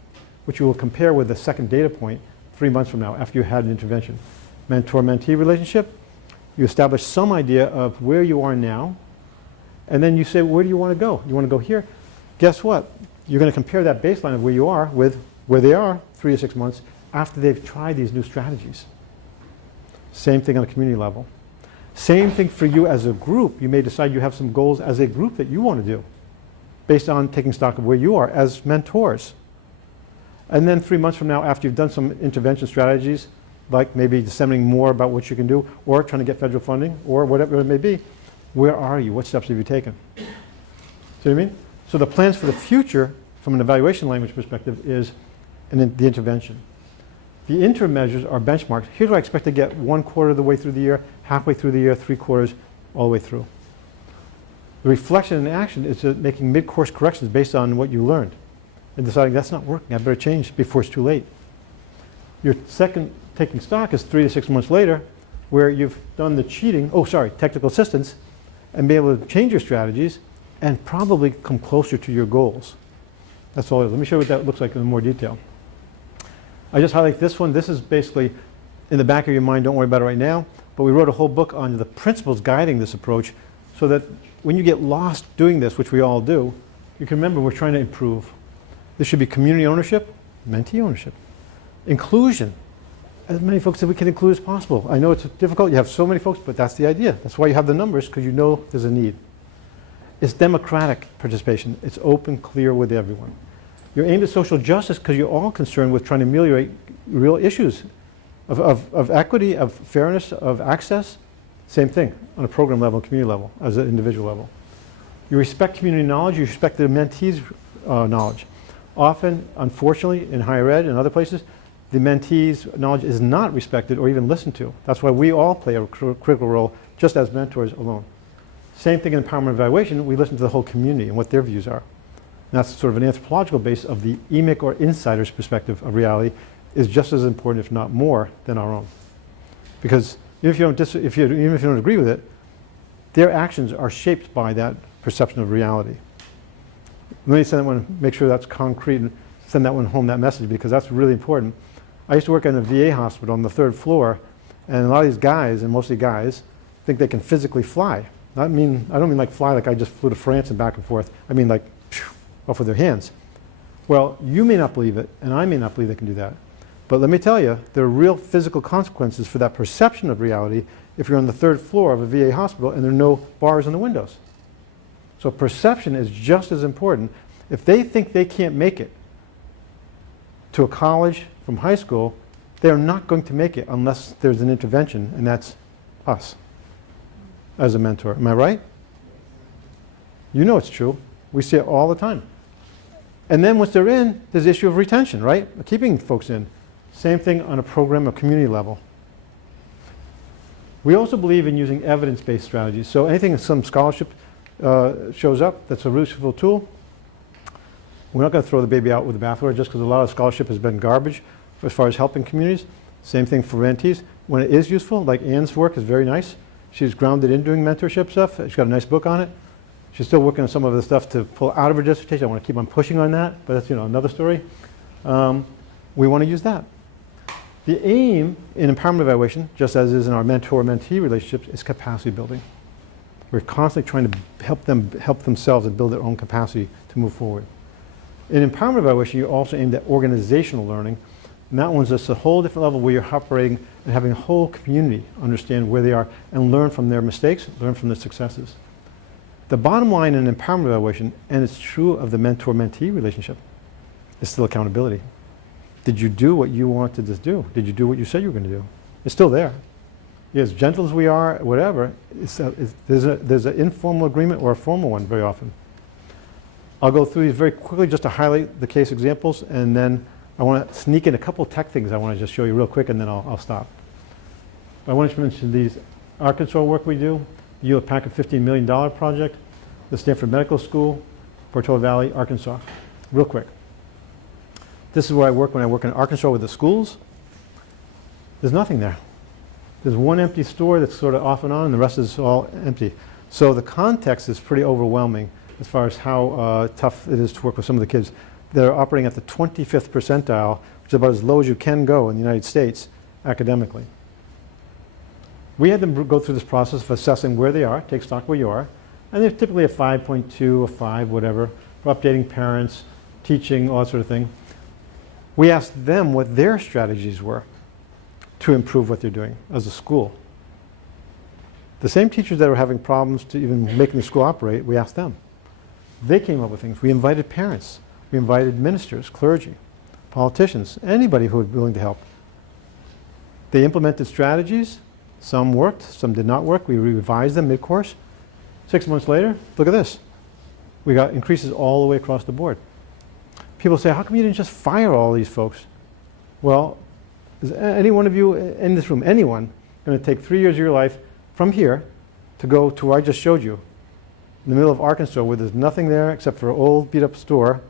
which you will compare with the second data point 3 months from now after you had an intervention. Mentor-mentee relationship, you establish some idea of where you are now, and then you say, where do you want to go? You want to go here? Guess what? You're going to compare that baseline of where you are with where they are 3 to 6 months after they've tried these new strategies. Same thing on a community level. Same thing for you as a group. You may decide you have some goals as a group that you want to do based on taking stock of where you are as mentors. And then 3 months from now, after you've done some intervention strategies, like maybe disseminating more about what you can do or trying to get federal funding or whatever it may be, where are you? What steps have you taken? See what I mean? So the plans for the future from an evaluation language perspective is the intervention. The interim measures are benchmarks. Here's what I expect to get 1/4 of the way through the year, halfway through the year, 3/4, all the way through. The reflection and action is making mid-course corrections based on what you learned and deciding that's not working, I better change before it's too late. Your second taking stock is 3 to 6 months later where you've done the technical assistance and be able to change your strategies and probably come closer to your goals. That's all it is. Let me show you what that looks like in more detail. I just highlight this one. This is basically in the back of your mind. Don't worry about it right now. But we wrote a whole book on the principles guiding this approach so that when you get lost doing this, which we all do, you can remember we're trying to improve. This should be community ownership, mentee ownership, inclusion. As many folks as we can include as possible. I know it's difficult. You have so many folks, but that's the idea. That's why you have the numbers, because you know there's a need. It's democratic participation. It's open, clear with everyone. You're aimed at social justice because you're all concerned with trying to ameliorate real issues of equity, of fairness, of access. Same thing on a program level, community level, as an individual level. You respect community knowledge. You respect the mentee's knowledge. Often, unfortunately, in higher ed and other places, the mentee's knowledge is not respected or even listened to. That's why we all play a critical role just as mentors alone. Same thing in empowerment evaluation, we listen to the whole community and what their views are. And that's sort of an anthropological base of the emic or insider's perspective of reality is just as important, if not more, than our own. Because even if you don't agree with it, their actions are shaped by that perception of reality. Let me send that one, make sure that's concrete and send that one home, that message, because that's really important. I used to work in a VA hospital on the 3rd floor, and a lot of these guys, and mostly guys, think they can physically fly. I don't mean like fly like I just flew to France and back and forth. I mean like off with their hands. Well, you may not believe it, and I may not believe they can do that. But let me tell you, there are real physical consequences for that perception of reality if you're on the 3rd floor of a VA hospital and there are no bars on the windows. So perception is just as important. If they think they can't make it to a college from high school, they're not going to make it unless there's an intervention, and that's us as a mentor. Am I right? You know it's true. We see it all the time. And then once they're in, there's the issue of retention, right? Keeping folks in. Same thing on a program or community level. We also believe in using evidence-based strategies. So anything some scholarship shows up that's a useful tool, we're not going to throw the baby out with the bathwater just because a lot of scholarship has been garbage as far as helping communities. Same thing for mentees. When it is useful, like Anne's work is very nice. She's grounded in doing mentorship stuff. She's got a nice book on it. She's still working on some of the stuff to pull out of her dissertation. I want to keep on pushing on that, but that's another story. We want to use that. The aim in empowerment evaluation, just as is in our mentor-mentee relationships, is capacity building. We're constantly trying to help themselves and build their own capacity to move forward. In empowerment evaluation, you also aimed at organizational learning, and that one's just a whole different level where you're operating and having a whole community understand where they are and learn from their mistakes, learn from their successes. The bottom line in empowerment evaluation, and it's true of the mentor-mentee relationship, is still accountability. Did you do what you wanted to do? Did you do what you said you were going to do? It's still there. As gentle as we are, whatever, there's an informal agreement or a formal one very often. I'll go through these very quickly just to highlight the case examples, and then I want to sneak in a couple tech things I want to just show you real quick, and then I'll stop. I want to mention these Arkansas work we do, the Hewlett Packard $15 million project, the Stanford Medical School, Portola Valley, Arkansas. Real quick. This is where I work when I work in Arkansas with the schools. There's nothing there. There's one empty store that's sort of off and on, and the rest is all empty. So the context is pretty overwhelming as far as how tough it is to work with some of the kids. They're operating at the 25th percentile, which is about as low as you can go in the United States academically. We had them go through this process of assessing where they are, take stock where you are, and they're typically a 5.2, a 5, whatever, for updating parents, teaching, all that sort of thing. We asked them what their strategies were to improve what they're doing as a school. The same teachers that were having problems to even making the school operate, we asked them. They came up with things. We invited parents. We invited ministers, clergy, politicians, anybody who was willing to help. They implemented strategies. Some worked, some did not work. We revised them mid-course. 6 months later, look at this. We got increases all the way across the board. People say, how come you didn't just fire all these folks? Well, is any one of you in this room, anyone, going to take 3 years of your life from here to go to where I just showed you, in the middle of Arkansas, where there's nothing there except for an old beat-up store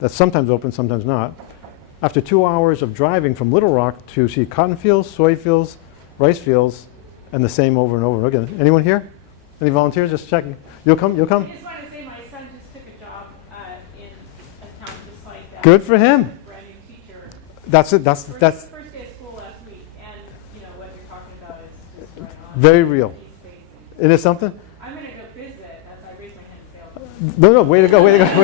that's sometimes open, sometimes not. After 2 hours of driving from Little Rock to see cotton fields, soy fields, rice fields, and the same over and over again. Anyone here? Any volunteers? Just checking. You'll come? You'll come? I just want to say my son just took a job in a town just like that. Good for him. Brand new teacher. That's it. That's First day of school last week, and what you're talking about is just right on. very real. He's facing. Isn't it something? I'm going to go visit as I raise my hand and say, No, way to go, way to go,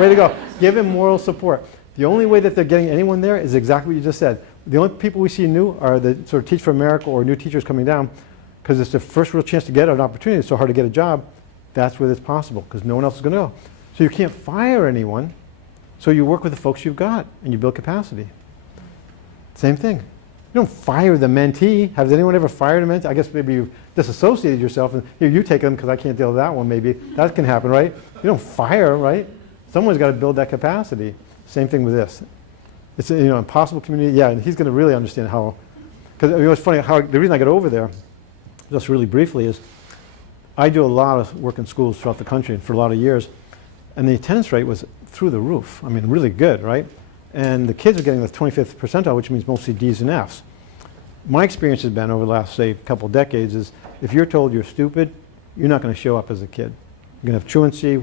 way to go. Give him moral support. The only way that they're getting anyone there is exactly what you just said. The only people we see new are the sort of Teach for America or new teachers coming down because it's the first real chance to get an opportunity. It's so hard to get a job. That's where it's possible because no one else is going to go. So you can't fire anyone. So you work with the folks you've got and you build capacity. Same thing. You don't fire the mentee. Has anyone ever fired a mentee? I guess maybe you've disassociated yourself and here you take them because I can't deal with that one maybe. That can happen, right? You don't fire, right? Someone's got to build that capacity. Same thing with this. It's a, impossible community. Yeah, and he's going to really understand how. Because it's funny how the reason I got over there, just really briefly, is I do a lot of work in schools throughout the country for a lot of years, and the attendance rate was through the roof. I mean, really good, right? And the kids are getting the 25th percentile, which means mostly D's and F's. My experience has been over the last, say, couple decades is if you're told you're stupid, you're not going to show up as a kid. You're going to have truancy, the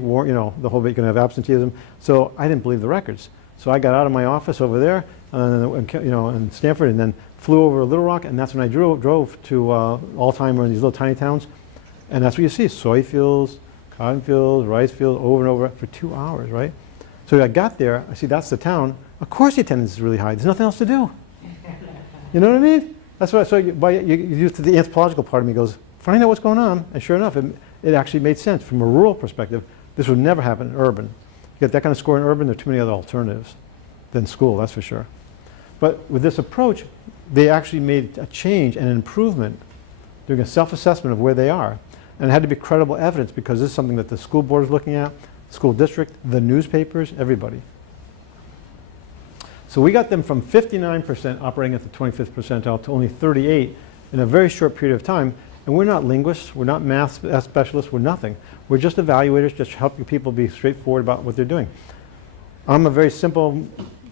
whole bit, you're going to have absenteeism. So I didn't believe the records. So I got out of my office over there, in Stanford, and then flew over to Little Rock, and that's when I drove to Alzheimer in these little tiny towns. And that's what you see, soy fields, cotton fields, rice fields, over and over for 2 hours, right? So I got there, I see that's the town. Of course the attendance is really high. There's nothing else to do. You know what I mean? That's what you used to the anthropological part of me goes, find out what's going on. And sure enough, it actually made sense. From a rural perspective, this would never happen in urban. You get that kind of score in urban, there are too many other alternatives than school, that's for sure. But with this approach, they actually made a change and an improvement, doing a self-assessment of where they are. And it had to be credible evidence because this is something that the school board is looking at, school district, the newspapers, everybody. So we got them from 59% operating at the 25th percentile to only 38 in a very short period of time. And we're not linguists, we're not math specialists, we're nothing. We're just evaluators, just helping people be straightforward about what they're doing. I'm a very simple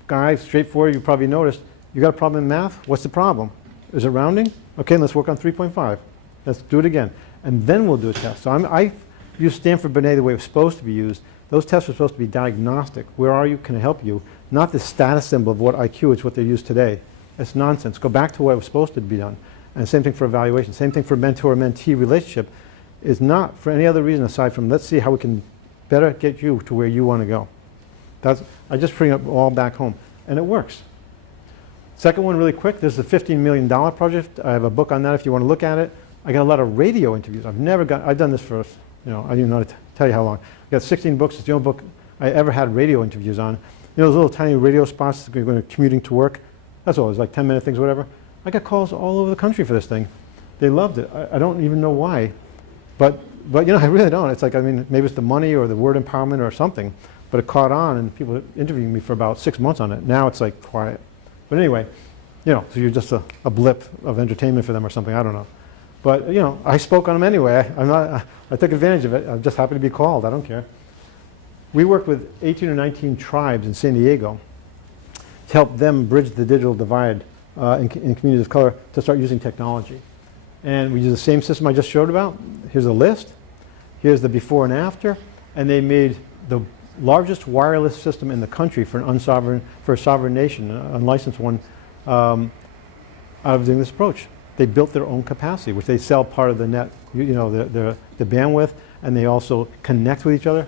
guy, straightforward. You probably noticed. You got a problem in math? What's the problem? Is it rounding? Okay, let's work on 3.5. Let's do it again. And then we'll do a test. So I use Stanford Binet the way it was supposed to be used. Those tests are supposed to be diagnostic. Where are you? Can I help you? Not the status symbol of what IQ is, what they use today. It's nonsense. Go back to what was supposed to be done. And same thing for evaluation. Same thing for mentor-mentee relationship. Is not for any other reason aside from let's see how we can better get you to where you want to go. I just bring it all back home. And it works. Second one really quick. This is a $15 million project. I have a book on that if you want to look at it. I got a lot of radio interviews. I've done this for, I don't even know how to tell you how long. I got 16 books. It's the only book I ever had radio interviews on. Those little tiny radio spots going commuting to work. That's all. It was like 10-minute things, whatever. I got calls all over the country for this thing. They loved it. I don't even know why. But I really don't. It's like, maybe it's the money or the word empowerment or something. But it caught on and people interviewing me for about 6 months on it. Now it's like quiet. But anyway, so you're just a blip of entertainment for them or something. I don't know. But, I spoke on them anyway. I took advantage of it. I'm just happy to be called. I don't care. We worked with 18 or 19 tribes in San Diego to help them bridge the digital divide in communities of color to start using technology. And we use the same system I just showed about. Here's a list. Here's the before and after. And they made the largest wireless system in the country for a sovereign nation, an unlicensed one, out of doing this approach. They built their own capacity, which they sell part of the net, the bandwidth, and they also connect with each other.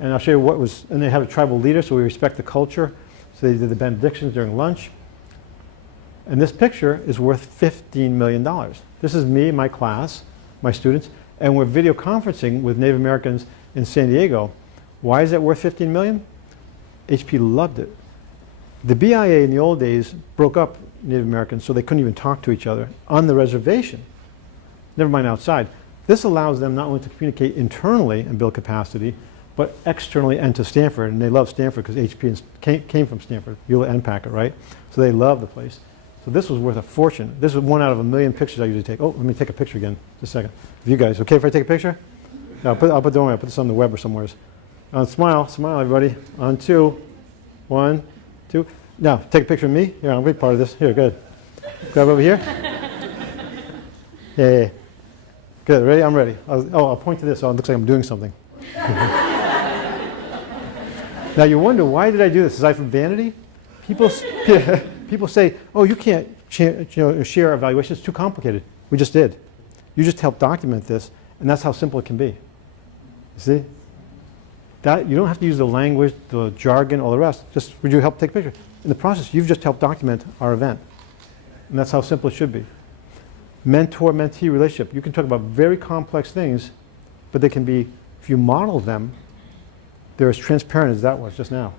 And I'll show you and they have a tribal leader, so we respect the culture. So they did the benedictions during lunch. And this picture is worth $15 million. This is me, my class, my students, and we're video conferencing with Native Americans in San Diego. Why is it worth $15 million? HP loved it. The BIA in the old days broke up Native Americans so they couldn't even talk to each other on the reservation, never mind outside. This allows them not only to communicate internally and build capacity, but externally and to Stanford. And they love Stanford because HP came from Stanford, Hewlett and Packard, right? So they love the place. So this was worth a fortune. This is 1 out of 1 million pictures I usually take. Oh, let me take a picture again, just a second. If you guys, okay if I take a picture? No, I'll put this on the web or somewhere. Smile everybody. On 2, 1, 2. Now, take a picture of me. Here, I'll be part of this. Here, good. Grab over here. Yeah. Good, ready? I'm ready. I'll point to this so it looks like I'm doing something. Now, you wonder, why did I do this? Aside from vanity? People say, oh, you can't share evaluations. It's too complicated. We just did. You just helped document this, and that's how simple it can be. You see? You don't have to use the language, the jargon, all the rest. Just, would you help take a picture? In the process, you've just helped document our event. And that's how simple it should be. Mentor-mentee relationship. You can talk about very complex things, but they can be, if you model them, they're as transparent as that was just now.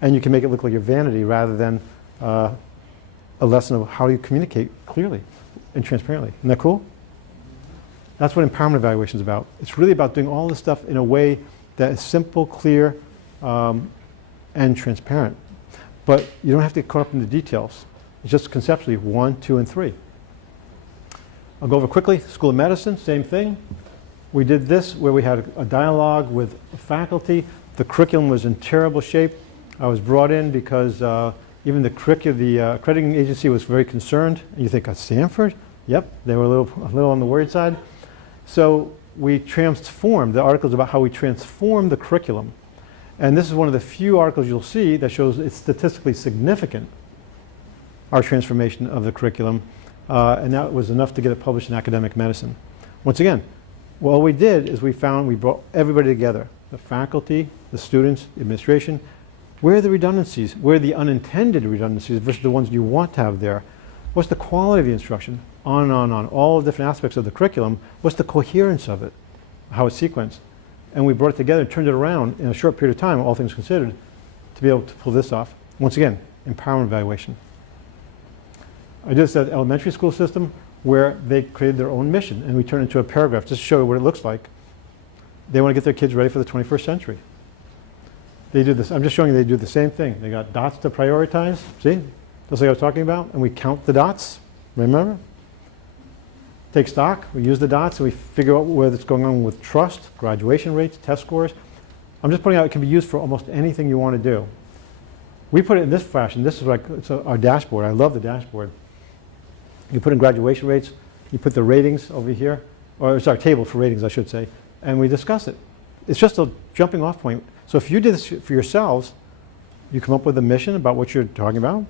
And you can make it look like your vanity rather than a lesson of how you communicate clearly and transparently. Isn't that cool? That's what empowerment evaluation is about. It's really about doing all this stuff in a way that is simple, clear, and transparent. But you don't have to get caught up in the details. It's just conceptually 1, 2, and 3. I'll go over quickly. School of Medicine, same thing. We did this where we had a dialogue with faculty. The curriculum was in terrible shape. I was brought in because even the accrediting agency was very concerned. And you think, at Stanford? Yep, they were a little on the worried side. So we transformed, the articles about how we transformed the curriculum. And this is one of the few articles you'll see that shows it's statistically significant, our transformation of the curriculum. And that was enough to get it published in Academic Medicine. Once again, what we did is we brought everybody together, the faculty, the students, the administration. Where are the redundancies? Where are the unintended redundancies versus the ones you want to have there? What's the quality of the instruction? On and on and on. All the different aspects of the curriculum. What's the coherence of it? How it's sequenced? And we brought it together and turned it around in a short period of time, all things considered, to be able to pull this off. Once again, empowerment evaluation. I just said elementary school system where they created their own mission, and we turned it into a paragraph just to show you what it looks like. They want to get their kids ready for the 21st century. They do this. I'm just showing you they do the same thing. They got dots to prioritize. See? That's like I was talking about. And we count the dots. Remember? Take stock. We use the dots and we figure out where it's going on with trust, graduation rates, test scores. I'm just pointing out it can be used for almost anything you want to do. We put it in this fashion. This is like our dashboard. I love the dashboard. You put in graduation rates. You put the ratings over here. Or it's our table for ratings, I should say. And we discuss it. It's just a jumping off point. So if you did this for yourselves, you come up with a mission about what you're talking about.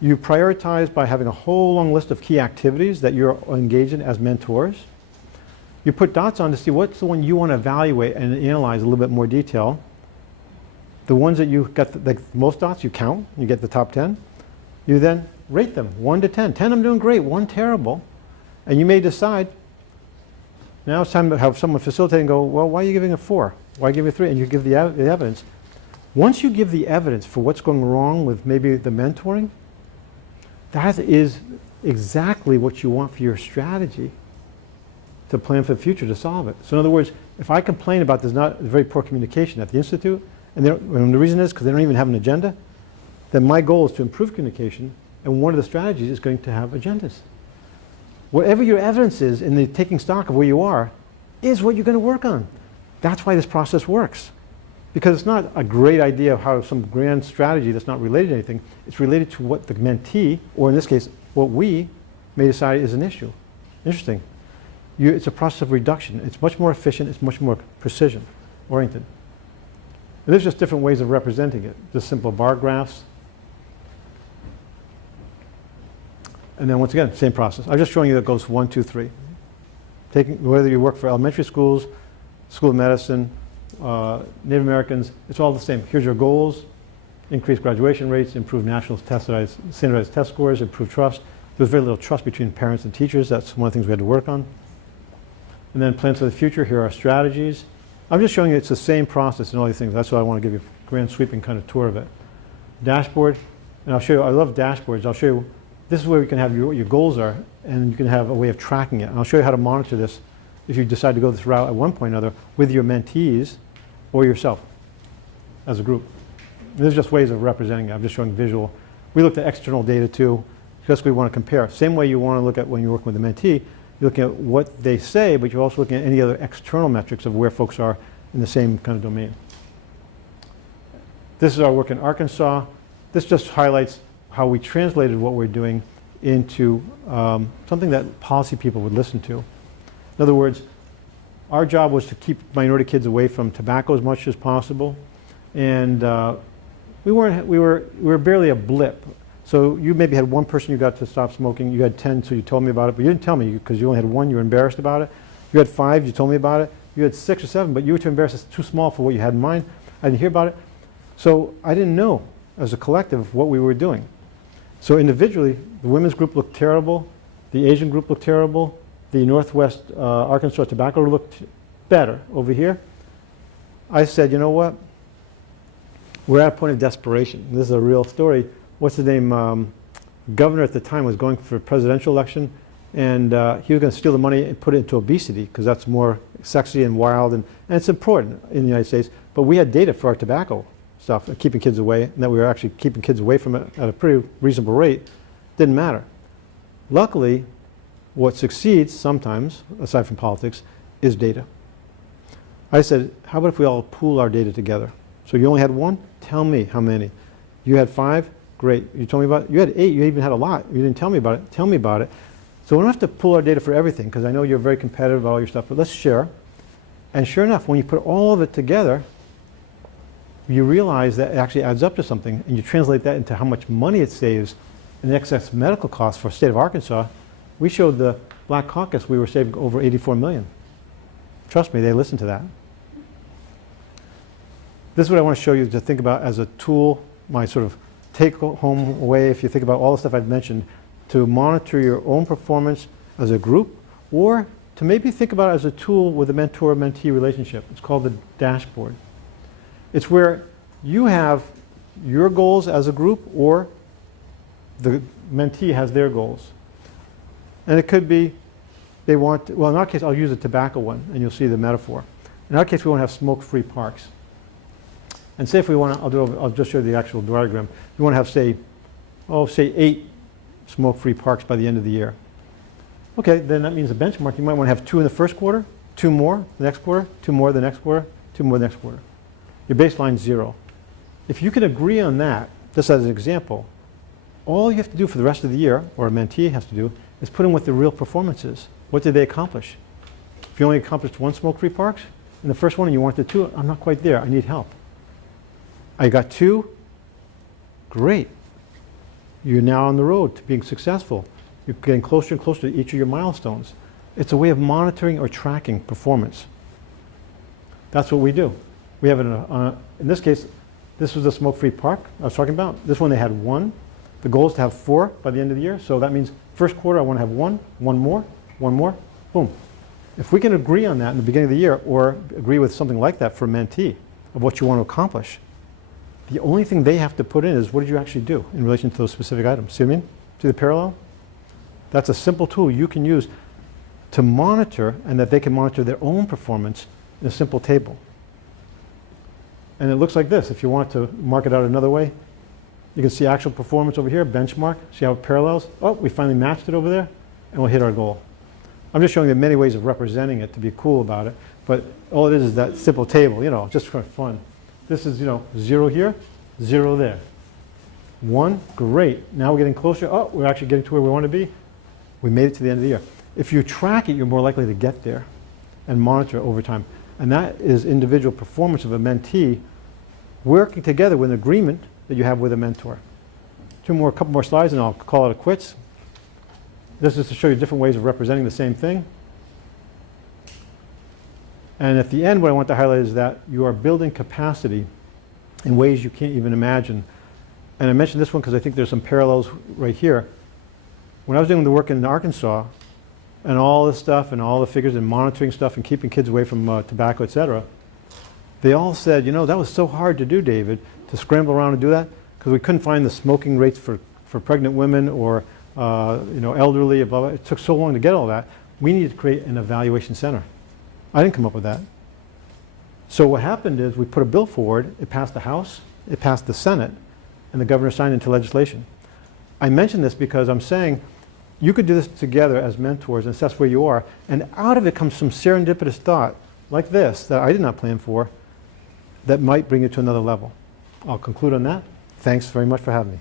You prioritize by having a whole long list of key activities that you're engaged in as mentors. You put dots on to see what's the one you want to evaluate and analyze a little bit more detail. The ones that you got the most dots, you count. You get the top 10. You then rate them 1 to 10. 10 I'm doing great, 1 terrible. And you may decide, now it's time to have someone facilitate and go, well, why are you giving a 4? Why give you a 3? And you give the evidence. Once you give the evidence for what's going wrong with maybe the mentoring, that is exactly what you want for your strategy to plan for the future to solve it. So in other words, if I complain about there's not very poor communication at the Institute, and the reason is because they don't even have an agenda, then my goal is to improve communication, and one of the strategies is going to have agendas. Whatever your evidence is in the taking stock of where you are is what you're going to work on. That's why this process works. Because it's not a great idea of how some grand strategy that's not related to anything. It's related to what the mentee, or in this case, what we may decide is an issue. Interesting. It's a process of reduction. It's much more efficient. It's much more precision-oriented. And there's just different ways of representing it. Just simple bar graphs. And then once again, same process. I'm just showing you that it goes 1, 2, 3. Whether you work for elementary schools, School of Medicine, Native Americans, it's all the same. Here's your goals: increase graduation rates, improve national standardized test scores, improve trust. There's very little trust between parents and teachers. That's one of the things we had to work on. And then plans for the future. Here are our strategies. I'm just showing you it's the same process and all these things. That's why I want to give you a grand sweeping kind of tour of it. Dashboard, and I'll show you, I love dashboards. I'll show you, this is where you can have what your goals are, and you can have a way of tracking it. And I'll show you how to monitor this if you decide to go this route at one point or another with your mentees or yourself as a group. And there's just ways of representing it. I'm just showing visual. We looked at external data too, because we want to compare. Same way you want to look at when you're working with a mentee, you're looking at what they say, but you're also looking at any other external metrics of where folks are in the same kind of domain. This is our work in Arkansas. This just highlights how we translated what we're doing into something that policy people would listen to. In other words, our job was to keep minority kids away from tobacco as much as possible, and we were barely a blip. So you maybe had one person you got to stop smoking. You had 10, so you told me about it, but you didn't tell me because you only had 1. You were embarrassed about it. You had 5. You told me about it. You had 6 or 7, but you were too embarrassed. It's too small for what you had in mind. I didn't hear about it, so I didn't know as a collective what we were doing. So individually, the women's group looked terrible. The Asian group looked terrible. The Northwest Arkansas tobacco looked better over here. I said, you know what? We're at a point of desperation. This is a real story. What's his name? Governor at the time was going for a presidential election, and he was going to steal the money and put it into obesity because that's more sexy and wild, and it's important in the United States. But we had data for our tobacco stuff, keeping kids away, and that we were actually keeping kids away from it at a pretty reasonable rate, didn't matter. Luckily, what succeeds sometimes, aside from politics, is data. I said, how about if we all pool our data together? So you only had one? Tell me how many. You had 5? Great. You told me about it? You had 8. You even had a lot. You didn't tell me about it. Tell me about it. So we don't have to pool our data for everything, because I know you're very competitive about all your stuff, but let's share. And sure enough, when you put all of it together, you realize that it actually adds up to something, and you translate that into how much money it saves in excess medical costs for the state of Arkansas. We showed the Black Caucus we were saving over 84 million. Trust me, they listened to that. This is what I want to show you to think about as a tool, my sort of take home away, if you think about all the stuff I've mentioned, to monitor your own performance as a group, or to maybe think about it as a tool with a mentor-mentee relationship. It's called the dashboard. It's where you have your goals as a group, or the mentee has their goals. And it could be they want, well, in our case, I'll use a tobacco one, and you'll see the metaphor. In our case, we want to have smoke-free parks. And say if we want to, I'll just show you the actual diagram. You want to have, say 8 smoke-free parks by the end of the year. Okay, then that means a benchmark. You might want to have 2 in the first quarter, 2 more the next quarter, 2 more the next quarter, 2 more the next quarter. Your baseline is 0. If you can agree on that, just as an example, all you have to do for the rest of the year, or a mentee has to do, is put in what the real performance is. What did they accomplish? If you only accomplished 1 smoke-free parks, in the first one and you wanted 2, I'm not quite there, I need help. I got 2, great. You're now on the road to being successful. You're getting closer and closer to each of your milestones. It's a way of monitoring or tracking performance. That's what we do. We have in this case, this was the smoke-free park I was talking about. This one they had 1. The goal is to have 4 by the end of the year. So that means first quarter I want to have 1 more, boom. If we can agree on that in the beginning of the year, or agree with something like that for a mentee of what you want to accomplish, the only thing they have to put in is what did you actually do in relation to those specific items. See what I mean? See the parallel? That's a simple tool you can use to monitor, and that they can monitor their own performance in a simple table. And it looks like this. If you want to mark it out another way, you can see actual performance over here, benchmark, see how it parallels. Oh, we finally matched it over there, and we'll hit our goal. I'm just showing you many ways of representing it to be cool about it, but all it is that simple table, just for fun. This is, 0 here, 0 there. 1, great. Now we're getting closer. Oh, we're actually getting to where we want to be. We made it to the end of the year. If you track it, you're more likely to get there and monitor it over time. And that is individual performance of a mentee working together with an agreement that you have with a mentor. A couple more slides and I'll call it a quits. This is to show you different ways of representing the same thing. And at the end, what I want to highlight is that you are building capacity in ways you can't even imagine. And I mentioned this one because I think there's some parallels right here. When I was doing the work in Arkansas, and all this stuff, and all the figures, and monitoring stuff, and keeping kids away from tobacco, etc., they all said, that was so hard to do, David, to scramble around and do that, because we couldn't find the smoking rates for pregnant women or elderly, blah, blah. It took so long to get all that. We needed to create an evaluation center. I didn't come up with that. So what happened is we put a bill forward, it passed the House, it passed the Senate, and the governor signed into legislation. I mention this because I'm saying you could do this together as mentors and assess where you are, and out of it comes some serendipitous thought like this that I did not plan for that might bring you to another level. I'll conclude on that. Thanks very much for having me.